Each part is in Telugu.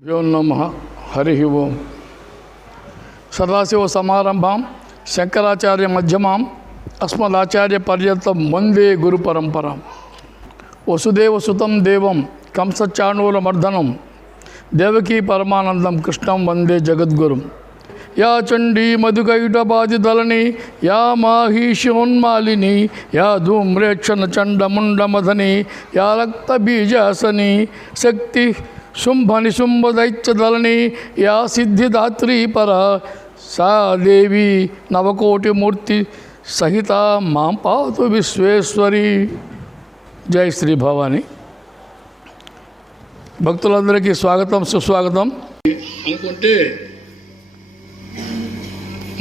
यो नमः हरि ओं सदाशिव समारंभां शंकराचार्य मध्यमां अस्मदाचार्य पर्यंतं वंदे गुरु परंपरा वसुदेवसुतं देवं कंसचाणूरमर्दनं देवकी परमानंदं कृष्णं वंदे जगद्गुरुं या चंडी मधुकैटबाधिदलनी या माहिषोन्मालिनी या धूम्रेक्षण चंडमुंडमधनी या रक्तबीजासनी शक्ति शुंभ निशुंभ दैत्यदलनी या सिद्धिदात्री पर सा देवी नवकोटि मूर्ति सहिता मां पातु विश्वेश्वरी जय श्री भवानी భక్తులందరికీ స్వాగతం సుస్వాగతం. అనుకుంటే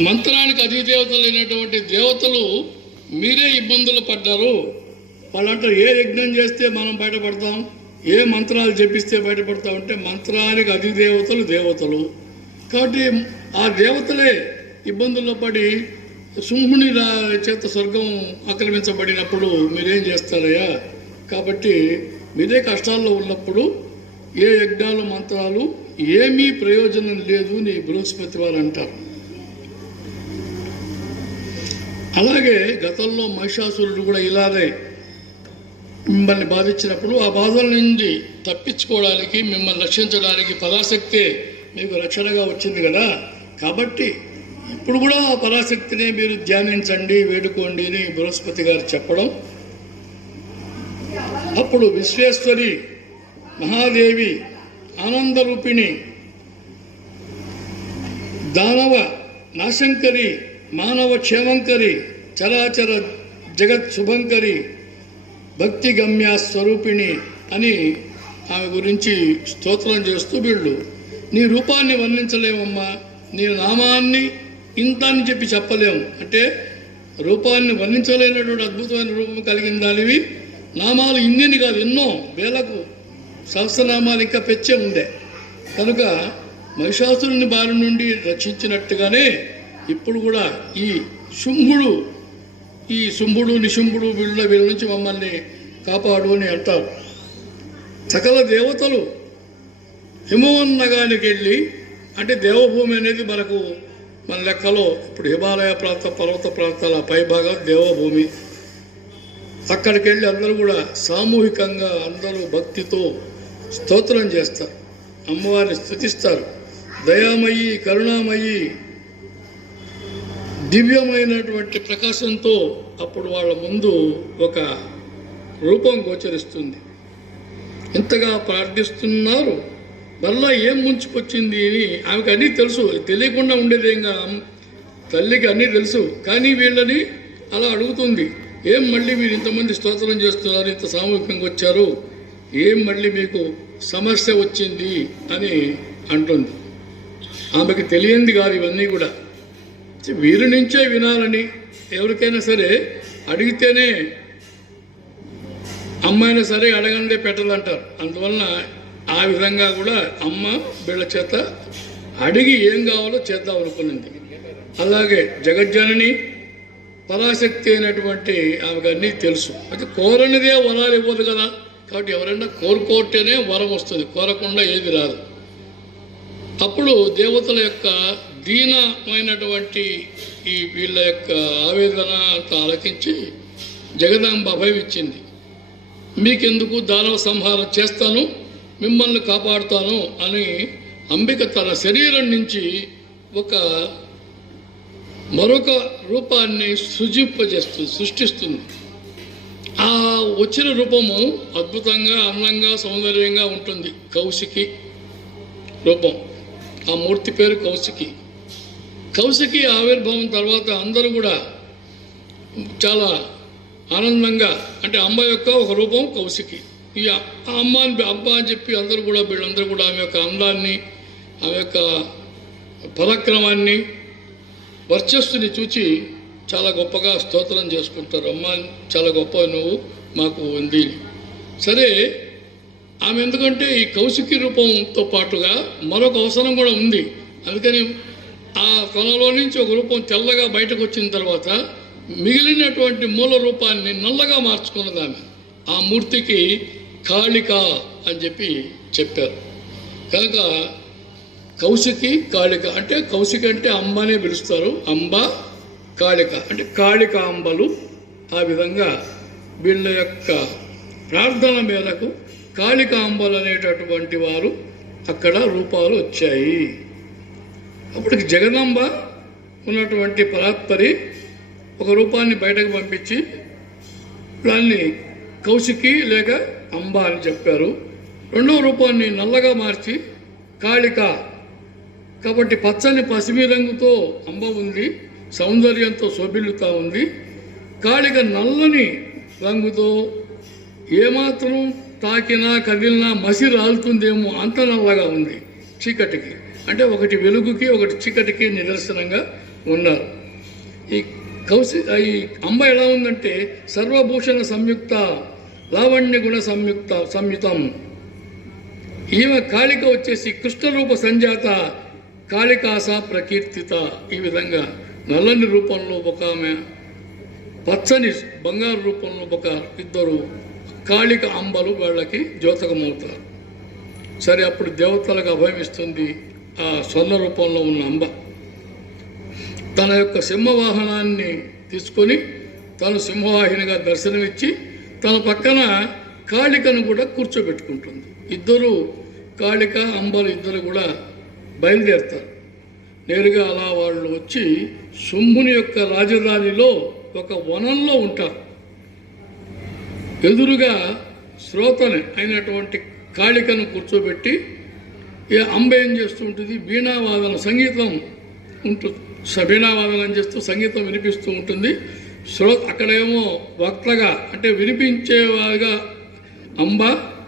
మంత్రానికి అధిదేవతలైనటువంటి దేవతలు మీరే ఇబ్బందులు పడ్డారు. వాళ్ళంటారు ఏ యజ్ఞం చేస్తే మనం బయటపడతాం, ఏ మంత్రాలు జపిస్తే బయటపడతాం అంటే మంత్రానికి అధిదేవతలు దేవతలు కాబట్టి ఆ దేవతలే ఇబ్బందుల్లో పడి సింహుని చేత స్వర్గం ఆక్రమించబడినప్పుడు మీరేం చేస్తారయ్యా? కాబట్టి మీరే కష్టాల్లో ఉన్నప్పుడు ఏ యజ్ఞాలు మంత్రాలు ఏమీ ప్రయోజనం లేదు నీ బృహస్పతి వారు అంటారు. అలాగే గతంలో మహిషాసురుడు కూడా ఇలాగే మిమ్మల్ని బాధించినప్పుడు ఆ బాధల నుంచి తప్పించుకోవడానికి మిమ్మల్ని రక్షించడానికి పరాశక్తే మీకు రక్షణగా వచ్చింది కదా. కాబట్టి ఇప్పుడు కూడా ఆ పరాశక్తిని మీరు ధ్యానించండి, వేడుకోండి అని బృహస్పతి గారు చెప్పడం. అప్పుడు విశ్వేశ్వరి మహాదేవి ఆనందరూపిణి దానవ నాశంకరి మానవ క్షేమంకరి చరాచర జగత్ శుభంకరి భక్తి గమ్య స్వరూపిణి అని ఆమె గురించి స్తోత్రం చేస్తూ వీళ్ళు నీ రూపాన్ని వర్ణించలేమమ్మా, నీ నామాన్ని ఇంత అని చెప్పి చెప్పలేము. అంటే రూపాన్ని వర్ణించలేనటువంటి అద్భుతమైన రూపం కలిగిన దానివి నామాలు ఇన్నిని కాదు, ఎన్నో వేలకు సహస్రనామాలు ఇంకా పెచ్చే ఉండే. కనుక మహిషాసురుని బారి నుండి రక్షించినట్టుగానే ఇప్పుడు కూడా ఈ శుంభుడు నిశుంభుడు వీళ్ళ నుంచి మమ్మల్ని కాపాడు అని అంటారు. సకల దేవతలు హిమవన్నగానికి వెళ్ళి, అంటే దేవభూమి అనేది మనకు మన లెక్కలో ఇప్పుడు హిమాలయ పర్వత ప్రాంతాల పైభాగం దేవభూమి. అక్కడికి వెళ్ళి అందరూ కూడా సామూహికంగా అందరూ భక్తితో స్తోత్రం చేస్తారు, అమ్మవారిని స్తుతిస్తారు. దయామయి కరుణామయి దివ్యమైనటువంటి ప్రకాశంతో అప్పుడు వాళ్ళ ముందు ఒక రూపం గోచరిస్తుంది. ఇంతగా ప్రార్థిస్తున్నారు, మళ్ళా ఏం ముంచుకొచ్చింది అని ఆమెకు అన్నీ తెలుసు, తెలియకుండా ఉండేదేంగా తల్లికి అన్నీ తెలుసు. కానీ వీళ్ళని అలా అడుగుతుంది, ఏం మళ్ళీ మీరు ఇంతమంది స్తోత్రం చేస్తున్నారు, ఇంత సామూహికంగా వచ్చారు, ఏం మళ్ళీ మీకు సమస్య వచ్చింది అని అంటుంది. ఆమెకి తెలియంది కాదు ఇవన్నీ కూడా, వీరి నుంచే వినాలని. ఎవరికైనా సరే అడిగితేనే అమ్మాయినా సరే అడగందే పెట్టదంటారు. అందువలన ఆ విధంగా కూడా అమ్మ వీళ్ళ చేత అడిగి ఏం కావాలో చేద్దాం అనుకున్నది. అలాగే జగజ్జనని పరాశక్తి అయినటువంటి ఆమెకు అన్నీ తెలుసు. అయితే కోరనిదే వరాలు ఇవ్వదు కదా, కాబట్టి ఎవరైనా కోరుకోటేనే వరం వస్తుంది, కోరకుండా ఏది రాదు. అప్పుడు దేవతల యొక్క దీనమైనటువంటి ఈ వీళ్ళ యొక్క ఆవేదన అంతా ఆలకించి జగదాంబ అభయం ఇచ్చింది. మీకెందుకు, దానవ సంహారం చేస్తాను, మిమ్మల్ని కాపాడుతాను అని అంబిక తన శరీరం నుంచి మరొక రూపాన్ని సృష్టిస్తుంది. ఆ వచ్చిన రూపము అద్భుతంగా అందంగా సౌందర్యంగా ఉంటుంది. కౌశికి రూపం, ఆ మూర్తి పేరు కౌశికి. కౌశికి ఆవిర్భావం తర్వాత అందరూ కూడా చాలా ఆనందంగా, అంటే అమ్మ యొక్క ఒక రూపం కౌశికి. ఈ అమ్మ అని చెప్పి అందరూ కూడా వీళ్ళందరూ కూడా ఆమె యొక్క అందాన్ని, ఆమె యొక్క పరాక్రమాన్ని, వర్చస్సుని చూచి చాలా గొప్పగా స్తోత్రం చేసుకుంటారు. అమ్మ చాలా గొప్ప నువ్వు మాకు ఉంది. సరే, ఆమె ఎందుకంటే ఈ కౌశికి రూపంతో పాటుగా మరొక అవసరం కూడా ఉంది. అందుకని ఆ తనలో నుంచి ఒక రూపం తెల్లగా బయటకు వచ్చిన తర్వాత మిగిలినటువంటి మూల రూపాన్ని నల్లగా మార్చుకున్నది ఆమె. ఆ మూర్తికి కాళిక అని చెప్పి చెప్పారు. కనుక కౌశికి కాళిక అంటే కౌశికి అంటే అంబనే పిలుస్తారు. అంబ కాళిక అంటే కాళికాంబలు. ఆ విధంగా వీళ్ళ యొక్క ప్రార్థన మేరకు కాళికాంబలు అనేటటువంటి వారు అక్కడ రూపాలు వచ్చాయి. అప్పటికి జగదంబ ఉన్నటువంటి పరాత్పరి ఒక రూపాన్ని బయటకు పంపించి దాన్ని కౌశికి లేక అంబ అని చెప్పారు. రెండవ రూపాన్ని నల్లగా మార్చి కాళిక. కాబట్టి పచ్చని పసిమి రంగుతో అంబ ఉంది, సౌందర్యంతో శోభిల్లుతా ఉంది. కాళిక నల్లని రంగుతో ఏమాత్రం తాకినా కదిలినా మసి రాలుతుందేమో అంత నల్లగా ఉంది చీకటికి. అంటే ఒకటి వెలుగుకి ఒకటి చీకటికి నిదర్శనంగా ఉన్నారు. ఈ ఈ అంబ ఎలా ఉందంటే సర్వభూషణ సంయుక్త లావణ్య గుణ సంయుతం. ఈమె కాళిక వచ్చేసి కృష్ణరూప సంజాత కాళికాస ప్రకీర్తిత. ఈ విధంగా నల్లని రూపంలో ఒక ఆమె, పచ్చని బంగారు రూపంలో ఒక ఇద్దరు కాళిక అంబలు వాళ్ళకి ద్యోతకమవుతారు. సరే, అప్పుడు దేవతలకు అభయమిస్తుంది ఆ స్వర్ణ రూపంలో ఉన్న అంబ. తన యొక్క సింహవాహనాన్ని తీసుకొని తను సింహవాహినిగా దర్శనమిచ్చి తన పక్కన కాళికను కూడా కూర్చోబెట్టుకుంటుంది. ఇద్దరు కాళిక అంబలు ఇద్దరు కూడా బయలుదేరుతారు. నేరుగా అలా వాళ్ళు వచ్చి శుంభుని యొక్క రాజధానిలో ఒక వనంలో ఉంటారు. ఎదురుగా శ్రోతని అయినటువంటి కాళికను కూర్చోబెట్టి అంబ ఏం చేస్తూ ఉంటుంది, వీణావాదన సంగీతం ఉంటుంది. వీణావాదనం చేస్తూ సంగీతం వినిపిస్తూ ఉంటుంది. అక్కడేమో వక్తగా అంటే వినిపించేవారుగా అంబ,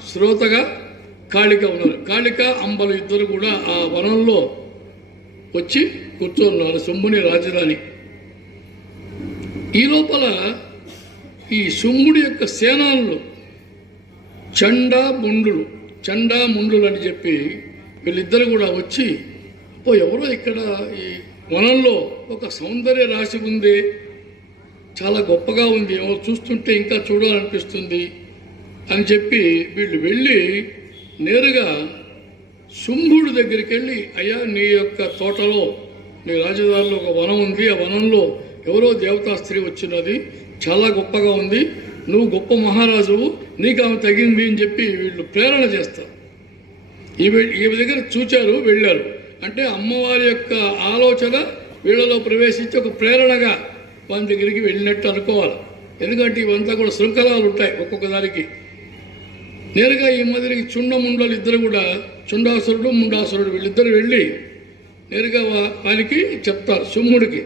శ్రోతగా కాళిక ఉన్నారు. కాళిక అంబలు ఇద్దరు కూడా ఆ వనంలో వచ్చి కూర్చోన్నారు, శుంభుని రాజధాని. ఈ లోపల ఈ శుంభుడి యొక్క సేనానులు చండా ముండులు అని చెప్పి వీళ్ళిద్దరు కూడా వచ్చి, ఎవరో ఇక్కడ ఈ వనంలో ఒక సౌందర్య రాశి ఉంది, చాలా గొప్పగా ఉంది, ఏమో చూస్తుంటే ఇంకా చూడాలనిపిస్తుంది అని చెప్పి వీళ్ళు వెళ్ళి నేరుగా శుంభుడి దగ్గరికి వెళ్ళి, అయ్యా నీ యొక్క తోటలో నీ రాజధానిలో ఒక వనం ఉంది, ఆ వనంలో ఎవరో దేవతా స్త్రీ వచ్చినది, చాలా గొప్పగా ఉంది, నువ్వు గొప్ప మహారాజువు, నీకు ఆమె తగింది అని చెప్పి వీళ్ళు ప్రేరణ చేస్తారు. ఈ దగ్గర చూచారు, వెళ్ళారు. అంటే అమ్మవారి యొక్క ఆలోచన వీళ్ళలో ప్రవేశించి ఒక ప్రేరణగా వాళ్ళ దగ్గరికి వెళ్ళినట్టు అనుకోవాలి. ఎందుకంటే ఇవంతా కూడా శృంఖలాలు ఉంటాయి ఒక్కొక్క దానికి. నేరుగా ఈ మధ్యకి చుండముండలు ఇద్దరు కూడా, చుండాసురుడు ముండాసురుడు వీళ్ళిద్దరు వెళ్ళి నేరుగా ఆయనకి చెప్తారు, శుంభుడికి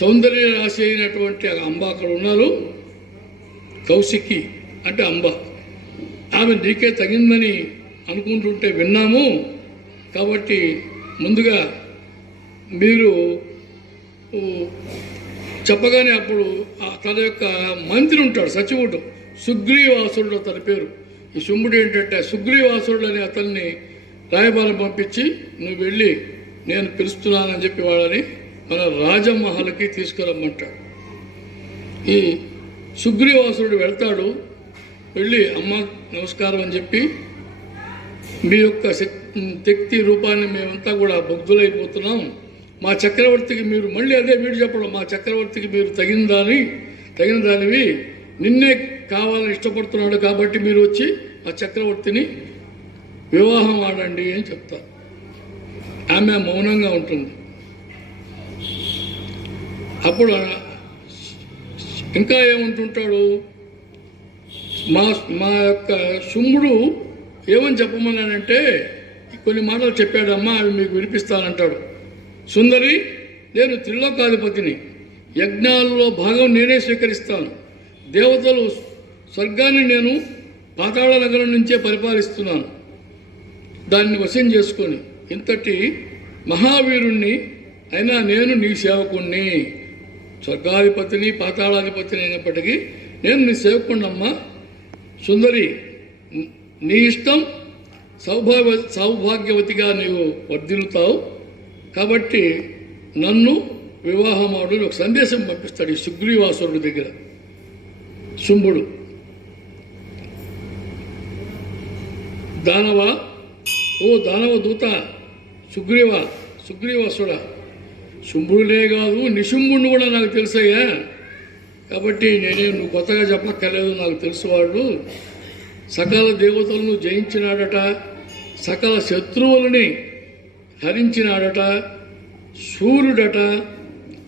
సౌందర్య రాశి అయినటువంటి అంబ అక్కడ ఉన్నారు, కౌశికి అంటే అంబ, ఆమె నీకే తగిందని అనుకుంటుంటే విన్నాము, కాబట్టి ముందుగా మీరు చెప్పగానే అప్పుడు తన యొక్క మంత్రి ఉంటాడు, సచివుడు సుగ్రీవాసురుడు తన పేరు. ఈ శుంభుడు ఏంటంటే సుగ్రీవాసురుడు అని అతన్ని రాయబారం పంపించి నువ్వు వెళ్ళి నేను పిలుస్తున్నానని చెప్పి వాళ్ళని మన రాజమహల్కి తీసుకురమ్మంటాడు. ఈ సుగ్రీవాసురుడు వెళ్తాడు, వెళ్ళి అమ్మ నమస్కారం అని చెప్పి, మీ యొక్క శక్తి రూపాన్ని మేమంతా కూడా భక్తులైపోతున్నాం, మా చక్రవర్తికి మీరు మళ్ళీ అదే వీడు చెప్పడం, మా చక్రవర్తికి మీరు తగిన దానివి, నిన్నే కావాలని ఇష్టపడుతున్నాడు కాబట్టి మీరు వచ్చి ఆ చక్రవర్తిని వివాహం ఆడండి అని చెప్తారు. ఆమె మౌనంగా ఉంటుంది. అప్పుడు ఇంకా ఏమంటుంటాడు, మా యొక్క శుంభుడు ఏమని చెప్పమన్నానంటే కొన్ని మాటలు చెప్పాడమ్మా, అవి మీకు వినిపిస్తానంటాడు. సుందరి, నేను త్రిలోకాధిపతిని, యజ్ఞాలలో భాగం నేనే స్వీకరిస్తాను, దేవతలు స్వర్గాన్ని నేను పాతాళ నగరం నుంచే పరిపాలిస్తున్నాను, దాన్ని వశం చేసుకొని ఇంతటి మహావీరుణ్ణి అయినా నేను నీ సేవకుణ్ణి, స్వర్గాధిపతిని పాతాళాధిపతిని అయినప్పటికీ నేను నీ సేవకుణ్ణమ్మా. సుందరి, నీ ఇష్టం, సౌభాగ్యవతిగా నీవు వర్ధిల్లుతావు, కాబట్టి నన్ను వివాహమాడు ఒక సందేశం పంపిస్తాడు ఈ సుగ్రీవాసురుడి దగ్గర శుంభుడు. దానవ ఓ దానవ దూత సుగ్రీవాసుడా, శుంభుడులే కాదు నిశుంభుడిని కూడా నాకు తెలుసయ్యా. కాబట్టి నువ్వు కొత్తగా చెప్పక్కర్లేదు, నాకు తెలుసు. వాళ్ళు సకల దేవతలను జయించినాడట, సకల శత్రువులని హరించినాడట, సూర్యుడట,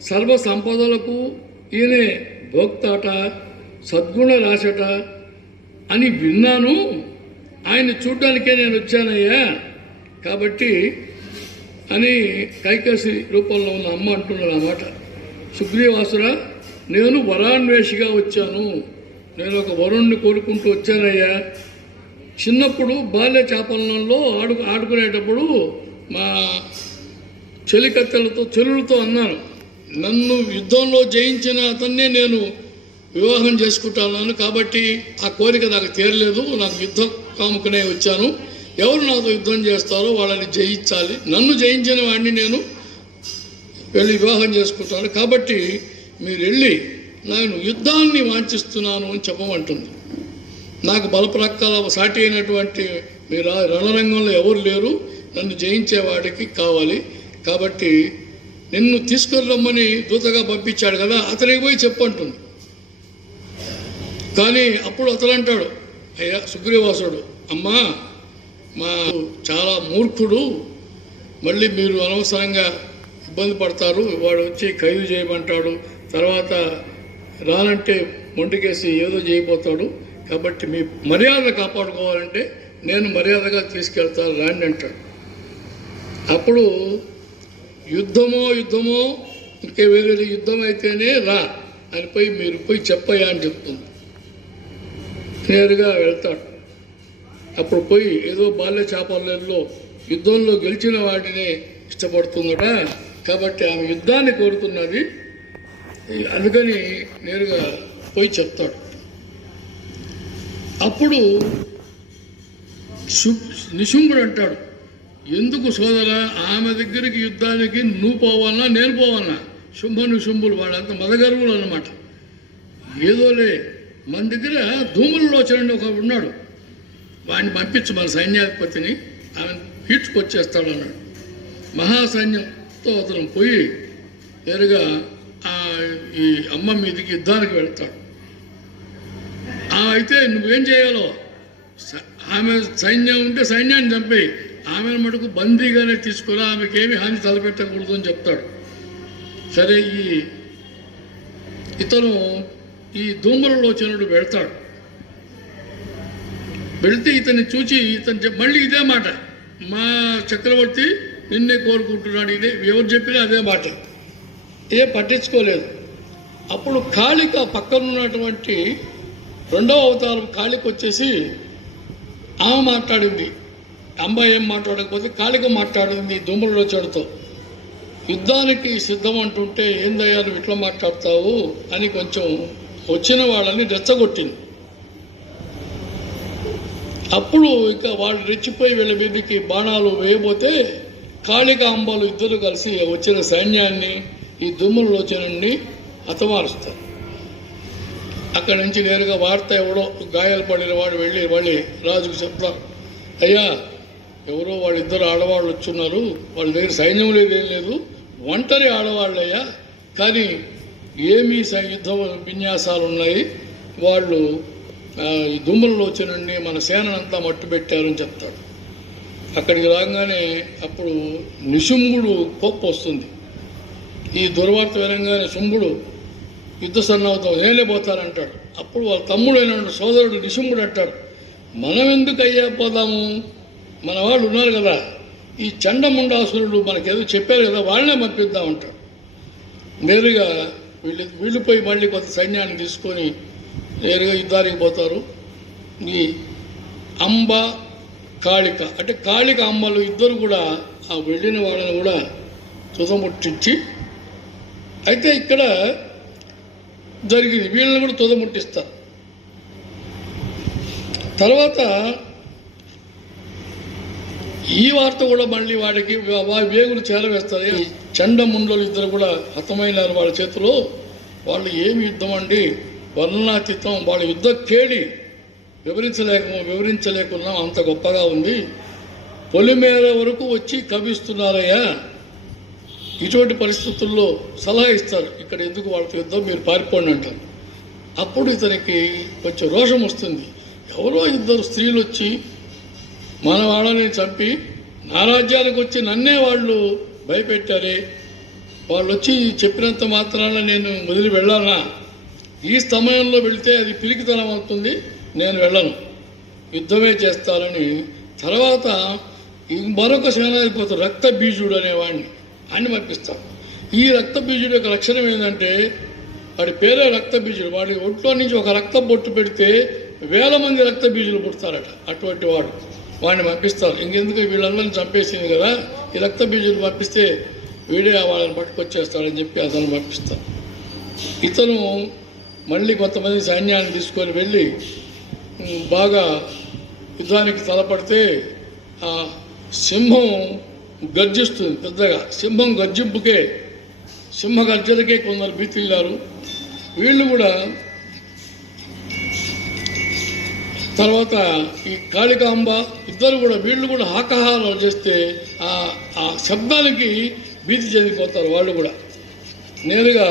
సర్వ సంపదలకు ఈయనే భోక్తాట, సద్గుణ రాశట అని విన్నాను. ఆయన చూడ్డానికే నేను వచ్చానయ్యా. కాబట్టి అని కైకసి రూపంలో ఉన్న అమ్మ అంటున్నాను అన్నమాట. సుగ్రీవాసురా, నేను వరాన్వేషిగా వచ్చాను, నేను ఒక వరుణ్ణి కోరుకుంటూ వచ్చానయ్యా. చిన్నప్పుడు బాల్య చాపలనంలో ఆడుకునేటప్పుడు మా చెల్లులతో అన్నాను, నన్ను యుద్ధంలో జయించిన అతన్నే నేను వివాహం చేసుకుంటున్నాను. కాబట్టి ఆ కోరిక నాకు తీరలేదు, నాకు యుద్ధం కాముకునే వచ్చాను. ఎవరు నాతో యుద్ధం చేస్తారో వాళ్ళని జయించాలి, నన్ను జయించిన వాడిని నేను వెళ్ళి వివాహం చేసుకుంటాను. కాబట్టి మీరు వెళ్ళి నేను యుద్ధాన్ని వాంఛిస్తున్నాను అని చెప్పమంటుంది. నాకు బలప్రక్కల సాటి అయినటువంటి మీరు రణరంగంలో ఎవరు లేరు, నన్ను జయించేవాడికి కావాలి. కాబట్టి నిన్ను తీసుకొని రమ్మని దూతగా పంపించాడు కదా, అతనికి పోయి చెప్పంటుంది. కానీ అప్పుడు అతను అంటాడు, అయ్యా సుగ్రీవాసుడు, అమ్మా మా చాలా మూర్ఖుడు, మళ్ళీ మీరు అనవసరంగా ఇబ్బంది పడతారు, వాడు వచ్చి ఖైదు చేయమంటాడు, తర్వాత రానంటే మొండికేసి ఏదో చేయబోతాడు. కాబట్టి మీ మర్యాద కాపాడుకోవాలంటే నేను మర్యాదగా తీసుకెళ్తాను, రాండి అంటాడు. అప్పుడు యుద్ధమో ఇంకే వేరే యుద్ధం అయితేనే రా అని మీరు పోయి చెప్పయ్యా అని చెప్తుంది. నేరుగా వెళ్తాడు. అప్పుడు పోయి ఏదో బాల్య చాపల్లో యుద్ధంలో గెలిచిన వాటిని ఇష్టపడుతుందట. కాబట్టి ఆమె యుద్ధాన్ని కోరుతున్నది, అందుకని నేరుగా పోయి చెప్తాడు. అప్పుడు నిశుంభుడు అంటాడు, ఎందుకు సోదరా, ఆమె దగ్గరికి యుద్ధానికి నువ్వు పోవాలన్నా నేను పోవాలన్నా? నిశుంభులు వాళ్ళంతా మదగర్వులు అన్నమాట. ఏదోలే, మన దగ్గర ధూములలోచనండి ఒక ఉన్నాడు, వాడిని పంపించు మన సైన్యాధిపతిని, ఆమె పీడ్చుకొచ్చేస్తాడు అన్నాడు. మహాసైన్యంతో అతను పోయి నేరుగా ఈ అమ్మ మీదకి యుద్ధానికి వెళ్తాడు. అయితే నువ్వేం చేయాలో, ఆమె సైన్యం ఉంటే సైన్యాన్ని చంపేయి, ఆమెను మటుకు బందీగానే తీసుకురా, ఆమెకి ఏమి హాని తలపెట్టకూడదు అని చెప్తాడు. సరే, ఇతను ఈ ధూమ్రలోచనుడు వెళ్తాడు. వెళితే ఇతన్ని చూచి మళ్ళీ ఇదే మాట, మా చక్రవర్తి నిన్నే కోరుకుంటున్నాడు, ఇదే ఎవరు చెప్పినా అదే మాట, పట్టించుకోలేదు. అప్పుడు కాళిక పక్కనున్నటువంటి రెండవ అవతారం కాళిక వచ్చేసి ఆమె మాట్లాడింది. అమ్మాయి ఏం మాట్లాడకపోతే కాళిక మాట్లాడింది ధూమ్రలోచనుడితో. యుద్ధానికి సిద్ధం అంటుంటే ఏందయ్యా నువ్వు ఇట్లా మాట్లాడతావు అని కొంచెం వచ్చిన వాళ్ళని రెచ్చగొట్టింది. అప్పుడు ఇక వాళ్ళు రెచ్చిపోయి వీళ్ళ మీదకి బాణాలు వేయబోతే కాళిక అంబాలు ఇద్దరు కలిసి వచ్చిన సైన్యాన్ని ఈ ధూమ్రలోచనుడిని హతమారుస్తారు. అక్కడి నుంచి నేరుగా వార్త ఎవడో గాయాలు పడిన వాడు వెళ్ళి మళ్ళీ రాజుకు చెప్తారు, అయ్యా ఎవరో వాళ్ళిద్దరు ఆడవాళ్ళు వచ్చున్నారు, వాళ్ళ దగ్గర సైన్యం లేదు, ఏం లేదు, ఒంటరి ఆడవాళ్ళయ్యా, కానీ ఏమీ యుద్ధ విన్యాసాలు ఉన్నాయి, వాళ్ళు ఈ ధూమ్రలోచనుడిని మన సేనంతా మట్టు పెట్టారని చెప్తాడు. అక్కడికి రాగానే అప్పుడు నిశుంభుడు కోపం వస్తుంది. ఈ దుర్వార్త వినంగానే శుంభుడు యుద్ధ సన్నాహతం నేనే పోతానంటాడు. అప్పుడు వాళ్ళ తమ్ముడైన సోదరుడు నిశుంభుడు అంటాడు, మనం ఎందుకు అయ్యా పోదాము, మన వాళ్ళు ఉన్నారు కదా, ఈ చండముండాసురుడు మనకేదో చెప్పారు కదా, వాళ్ళనే పంపిద్దామంటాడు. నేరుగా వీళ్ళు పోయి మళ్ళీ కొంత సైన్యాన్ని తీసుకొని నేరుగా యుద్ధానికి పోతారు. ఈ అంబ కాళిక అంటే కాళిక అమ్మలు ఇద్దరు కూడా ఆ వెళ్ళిన వాళ్ళని కూడా తుదముట్టించి, అయితే ఇక్కడ జరిగింది వీళ్ళని కూడా తుదముట్టిస్తారు. తర్వాత ఈ వార్త కూడా మళ్ళీ వాడికి వేగులు చేరవేస్తారు. ఈ చండముండలు ఇద్దరు కూడా హతమైనారు వాళ్ళ చేతిలో. వాళ్ళు ఏమి యుద్ధం అండి, వర్ణనాతీతం, వాళ్ళ యుద్ధ కేడి వివరించలేకున్నాం, అంత గొప్పగా ఉంది. పొలిమేర వరకు వచ్చి కవిస్తున్నారయ్యా, ఇటువంటి పరిస్థితుల్లో సలహా ఇస్తారు, ఇక్కడ ఎందుకు వాళ్ళతో యుద్ధం, మీరు పారిపోండి అంటారు. అప్పుడు ఇతనికి కొంచెం రోషం వస్తుంది. ఎవరో ఇద్దరు స్త్రీలు వచ్చి మన వాళ్ళని చంపి నా రాజ్యానికి వచ్చి నన్నే వాళ్ళు భయపెట్టారే, వాళ్ళు వచ్చి చెప్పినంత మాత్రాన నేను వదిలి వెళ్ళాలా? ఈ సమయంలో వెళితే అది పిరికితనం అవుతుంది, నేను వెళ్ళను, యుద్ధమే చేస్తానని. తర్వాత మరొక సేనాధిపతి రక్త బీజుడు అనేవాడిని ఆయన పంపిస్తాడు. ఈ రక్త బీజుడు యొక్క లక్షణం ఏంటంటే, వాడి పేరే రక్త బీజుడు. వాడి ఒంట్లో నుంచి ఒక రక్త బొట్టు పెడితే 1000 మంది రక్త బీజులు పుడతారట. అటువంటి వాడిని పంపిస్తారు. ఇంకెందుకు వీళ్ళందరినీ చంపేసింది కదా, ఈ రక్త బీజులు పంపిస్తే వీడే వాళ్ళని పట్టుకొచ్చేస్తాడని చెప్పి అతను పంపిస్తాడు. ఇతను మళ్ళీ కొంతమంది సైన్యాన్ని తీసుకొని వెళ్ళి బాగా యుద్ధానికి తలపడితే ఆ సింహం గర్జిస్తుంది పెద్దగా. సింహం గర్జింపుకే, సింహ గర్జనకే కొందరు భీతిల్లారు. వీళ్ళు కూడా తర్వాత ఈ కాళికాంబ ఇద్దరు కూడా వీళ్ళు కూడా హాకాహారాలు చేస్తే ఆ శబ్దానికి భీతి చెందిపోతారు. వాళ్ళు కూడా నేరుగా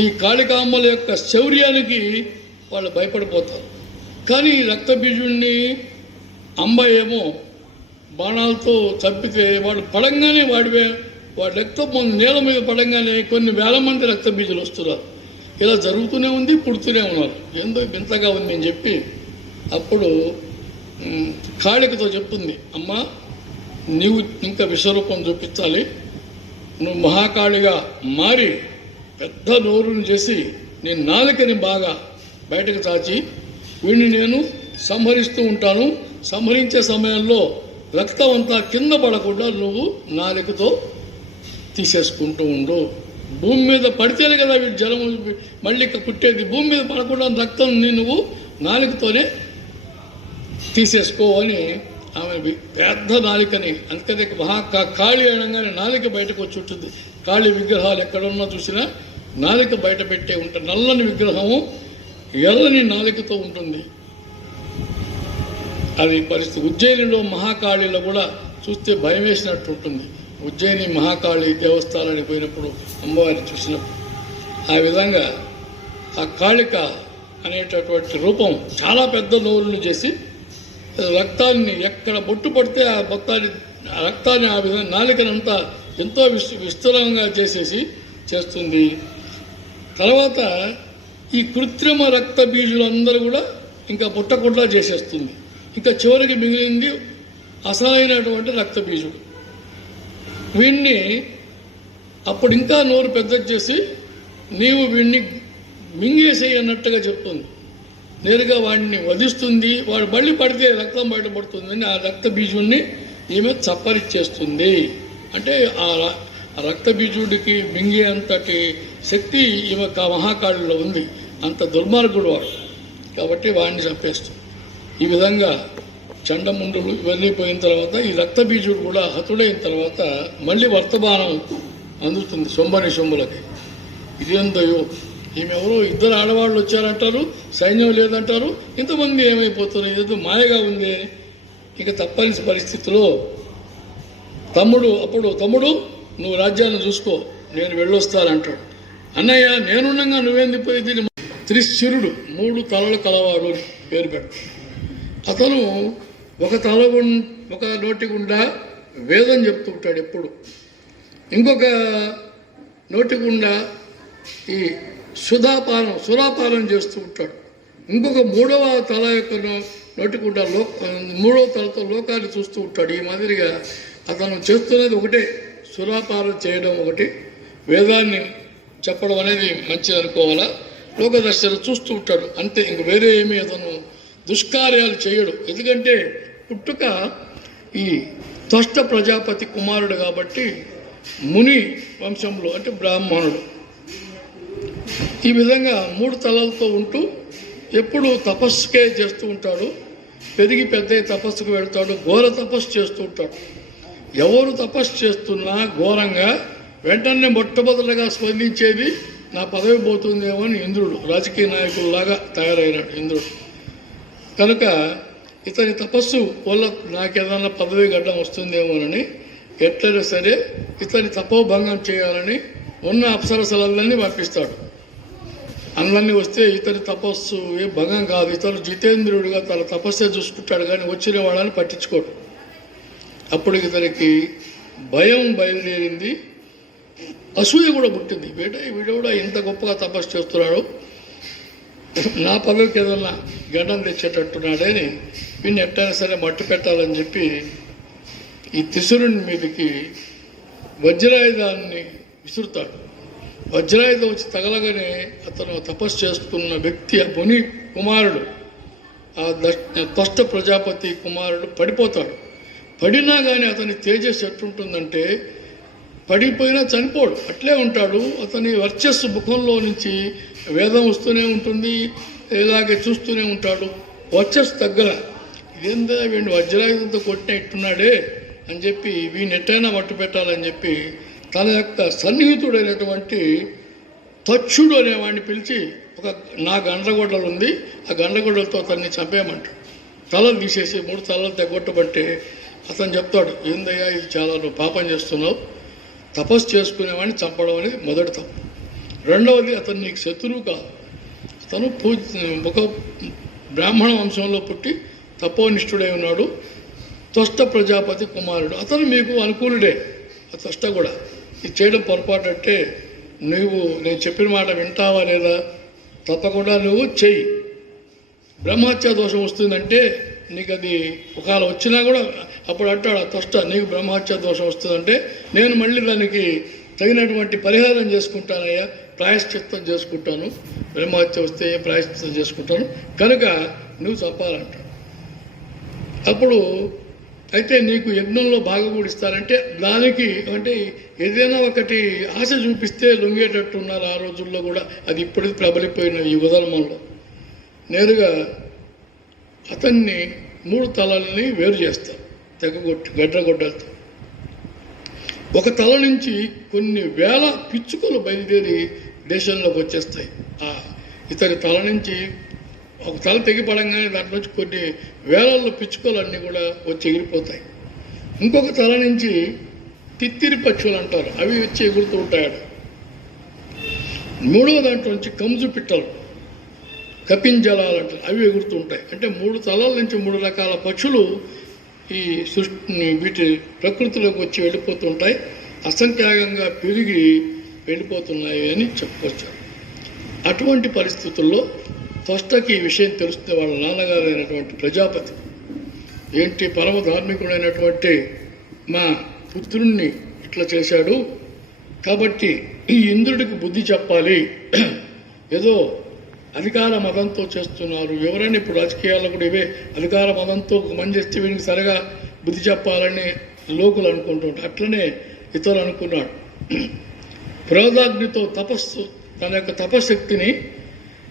ఈ కాళికాంబల యొక్క శౌర్యానికి వాళ్ళు భయపడిపోతారు. కానీ రక్తబీజుడిని అంబ ఏమో బాణాలతో చంపితే వాడు పడంగానే వాడి రక్తం నేల మీద పడంగానే కొన్ని 1000 మంది రక్తబీజులు వస్తున్నారు. ఇలా జరుగుతూనే ఉంది, పుడుతూనే ఉన్నారు. ఏందో వింతగా ఉంది అని చెప్పి అప్పుడు కాళికతో చెప్తుంది, అమ్మ నీవు ఇంకా విశ్వరూపం చూపించాలి, నువ్వు మహాకాళిగా మారి పెద్ద నోరుని చేసి నీ నాలుకని బాగా బయటకు చాచి వీడిని నేను సంహరిస్తూ ఉంటాను. సంహరించే సమయంలో రక్తం అంతా కింద పడకుండా నువ్వు నాలుకతో తీసేసుకుంటూ ఉండు. భూమి మీద పడితేనే కదా వీడు జలం మళ్ళీ పుట్టేది. భూమి మీద పడకుండా రక్తం నువ్వు నాలుకతోనే తీసేసుకో అని ఆమె పెద్ద నాలికని, అందుకని కాళి అనగానే నాలిక బయటకు వచ్చి ఉంటుంది. కాళి విగ్రహాలు ఎక్కడున్నా చూసినా నాలిక బయట పెట్టే ఉంటుంది. నల్లని విగ్రహము ఎర్రని నాలికతో ఉంటుంది. అది పరిస్థితి. ఉజ్జయినిలో మహాకాళిలో కూడా చూస్తే భయం వేసినట్టు ఉంటుంది. ఉజ్జయిని మహాకాళి దేవస్థానానికి పోయినప్పుడు అమ్మవారిని చూసినప్పుడు ఆ విధంగా ఆ కాళిక అనేటటువంటి రూపం చాలా పెద్ద నోరును చేసి రక్తాన్ని ఎక్కడ బొట్టు పడితే ఆ రక్తాన్ని ఆ విధంగా నాలికనంతా ఎంతో విస్తరంగా చేస్తుంది. తర్వాత ఈ కృత్రిమ రక్త బీజులందరూ కూడా ఇంకా పుట్టకుండా చేసేస్తుంది. ఇంకా చివరికి మిగిలింది అసలైనటువంటి రక్త బీజుడు. వీణ్ణి అప్పుడు ఇంకా నోరు పెద్ద చేసి నీవు వీణ్ణి మింగేసేయి అన్నట్టుగా చెప్తుంది. నేరుగా వాడిని వధిస్తుంది. వాడు మళ్ళీ పడితే రక్తం బయటపడుతుందని ఆ రక్త బీజుడిని ఈమె చప్పరిచ్చేస్తుంది. అంటే ఆ రక్త బీజుడికి మింగే అంతటి శక్తి ఈమె మహాకాళిలో ఉంది. అంత దుర్మార్గుడు వాడు కాబట్టి వాడిని చంపేస్తుంది. ఈ విధంగా చండముండులు ఇవన్నీ పోయిన తర్వాత ఈ రక్తబీజుడు కూడా హతుడైన తర్వాత మళ్ళీ వర్తమానం అందుతుంది శుంభులకి. ఇదేందయో ఈమెవరో ఇద్దరు ఆడవాళ్ళు వచ్చారంటారు, సైన్యం లేదంటారు, ఇంతమంది ఏమైపోతున్నారు, ఇదేదో మాయగా ఉంది. ఇక తప్పని పరిస్థితిలో తమ్ముడు నువ్వు రాజ్యాన్ని చూసుకో, నేను వెళ్ళొస్తానంటాడు. అన్నయ్య నేనుండగా నువ్వేంది దీన్ని త్రిశిరుడు 3 తలలు కలవాడు పేరు పెట్టు. అతను ఒక నోటి గుండా వేదం చెప్తూ ఉంటాడు ఎప్పుడు, ఇంకొక నోటి గుండా ఈ సురాపానం చేస్తూ ఉంటాడు. ఇంకొక 3వ తల యొక్క నోటి గుండా 3వ తలతో లోకాన్ని చూస్తూ ఉంటాడు. ఈ మాదిరిగా అతను చేస్తున్నది ఒకటే, సురాపానం చేయడం ఒకటి, వేదాన్ని చెప్పడం అనేది మంచిది అనుకోవాలా. లోకదర్శనం చూస్తూ ఉంటాడు అంతే, ఇంక వేరే ఏమీ అతను దుష్కార్యాలు చేయడు. ఎందుకంటే పుట్టుక ఈ త్వష్ట ప్రజాపతి కుమారుడు కాబట్టి ముని వంశంలో అంటే బ్రాహ్మణుడు. ఈ విధంగా 3 తలలతో ఉంటూ ఎప్పుడు తపస్సుకే చేస్తూ ఉంటాడు. పెరిగి పెద్ద తపస్సుకు వెళ్తాడు, ఘోర తపస్సు చేస్తూ ఉంటాడు. ఎవరు తపస్సు చేస్తున్నా ఘోరంగా వెంటనే మొట్టమొదటిగా స్పందించేది నా పదవి పోతుందేమో అని ఇంద్రుడు, రాజకీయ నాయకుల్లాగా తయారైనాడు ఇంద్రుడు. కనుక ఇతని తపస్సు వల్ల నాకేదన్నా పదవి గడ్డం వస్తుందేమోనని ఎట్లయినా సరే ఇతని తపోభంగం చేయాలని ఉన్న అప్సరసలందరినీ పంపిస్తాడు. అందరినీ వస్తే ఇతని తపస్సు ఏ భంగం కాదు, ఇతను జితేంద్రుడిగా తన తపస్సే చూసుకుంటాడు కానీ వచ్చిన వాళ్ళని పట్టించుకోడు. అప్పుడు ఇతనికి భయం బయలుదేరింది, అసూయ కూడా పుట్టింది. వీడు కూడా ఇంత గొప్పగా తపస్సు చేస్తున్నాడు, నా పదవికి ఏదన్నా గడ్డం తెచ్చేటట్టున్నాడని వీడిని ఎట్టయినా సరే మట్టు పెట్టాలని చెప్పి ఈ త్రిశూరుని మీదకి వజ్రాయుధాన్ని విసురుతాడు. వజ్రాయుధం వచ్చి తగలగానే అతను తపస్సు చేస్తున్న వ్యక్తి ఆ ముని కుమారుడు, ఆ త్వష్ట ప్రజాపతి కుమారుడు పడిపోతాడు. పడినా కానీ అతని తేజస్సు ఎట్టుంటుందంటే పడిపోయినా చనిపోడు, అట్లే ఉంటాడు. అతని వర్చస్సు ముఖంలో నుంచి వేదం వస్తూనే ఉంటుంది, ఇలాగే చూస్తూనే ఉంటాడు. వర్చస్సు తగ్గల. ఇదేందా వీడిని వజ్రాయుధంతో కొట్టిన ఇట్టున్నాడే అని చెప్పి వీడిని ఎట్టైనా మట్టు పెట్టాలని చెప్పి తన యొక్క సన్నిహితుడైనటువంటి తచ్చుడు అనేవాడిని పిలిచి నా గండ్రగొడ్డలు ఉంది, ఆ గండ్రగొడ్డలతో అతన్ని చంపేయమంటాడు. తలలు తీసేసి 3 తలలు తెగొట్టబట్టే అతను చెప్తాడు, ఏందయ్యా ఇది చాలా నువ్వు పాపం చేస్తున్నావు, తపస్సు చేసుకునేవాడిని చంపడం అనేది మొదటి తప్పు. రెండవది అతను నీకు శత్రువు కాదు, అతను ఒక బ్రాహ్మణ వంశంలో పుట్టి తపోనిష్ఠుడై ఉన్నాడు, త్వష్ట ప్రజాపతి కుమారుడు, అతను మీకు అనుకూలుడే. ఆ త్వష్ట కూడా ఇది చేయడం పొరపాటు అంటే నేను చెప్పిన మాట వింటావా లేదా, తప్పకుండా నువ్వు చెయ్యి. బ్రహ్మహత్యా దోషం వస్తుందంటే నీకు అది ఒకవేళ వచ్చినా కూడా అప్పుడు అంటాడు ఆ త్వష్ట, నీకు బ్రహ్మహత్యా దోషం వస్తుందంటే నేను మళ్ళీ దానికి తగినటువంటి పరిహారం చేసుకుంటానయ్యా, ప్రాయశ్చిత్తం చేసుకుంటాను, బ్రహ్మహత్య వస్తే ప్రాయశ్చిత్తం చేసుకుంటాను కనుక నువ్వు చంపాలంటాడు. అప్పుడు అయితే నీకు యజ్ఞంలో భాగం కూడా ఇస్తారంటే దానికి అంటే ఏదైనా ఒకటి ఆశ చూపిస్తే లొంగేటట్టు ఉన్నారు ఆ రోజుల్లో కూడా. అది ఇప్పటికి ప్రబలిపోయిన ఈ యుగధర్మంలో నేరుగా అతన్ని 3 తలల్ని వేరు చేస్తారు గడ్డగొడ్డలతో. ఒక తల నుంచి కొన్ని వేల పిచ్చుకలు బయలుదేరి దేశంలోకి వచ్చేస్తాయి. ఇతని తల నుంచి ఒక తల తెగిపడంగానే దాంట్లో నుంచి కొన్ని వేలల్లో పిచ్చుకలు అన్నీ కూడా వచ్చి ఎగిరిపోతాయి. ఇంకొక తల నుంచి తిత్తిరి పక్షులు అంటారు, అవి వచ్చి ఎగురుతూ ఉంటాడు. 3వ దాంట్లో నుంచి కంజు పిట్టలు, కపింజలాలు అంటారు, అవి ఎగురుతూ ఉంటాయి. అంటే 3 తలాల నుంచి 3 రకాల పక్షులు ఈ సృష్టిని వీటి ప్రకృతిలోకి వచ్చి వెళ్ళిపోతుంటాయి, అసంఖ్యాకంగా పెరిగి వెళ్ళిపోతున్నాయి అని చెప్పుకొచ్చారు. అటువంటి పరిస్థితుల్లో త్వష్టకి ఈ విషయం తెలుస్తుంది. వాళ్ళ నాన్నగారు అయినటువంటి ప్రజాపతి, ఏంటి పరమ ధార్మికుడైనటువంటి మా పుత్రుణ్ణి ఇట్లా చేశాడు కాబట్టి ఈ ఇంద్రుడికి బుద్ధి చెప్పాలి, ఏదో అధికార మదంతో చేస్తున్నారు. ఎవరైనా ఇప్పుడు రాజకీయాల్లో కూడా ఇవే అధికార మదంతో మంది చేస్తే వీడికి సరిగా బుద్ధి చెప్పాలని లోకులు అనుకుంటుంటారు. అట్లనే ఇతరులు అనుకున్నాడు. క్రోధాగ్నితో తన యొక్క తపశక్తిని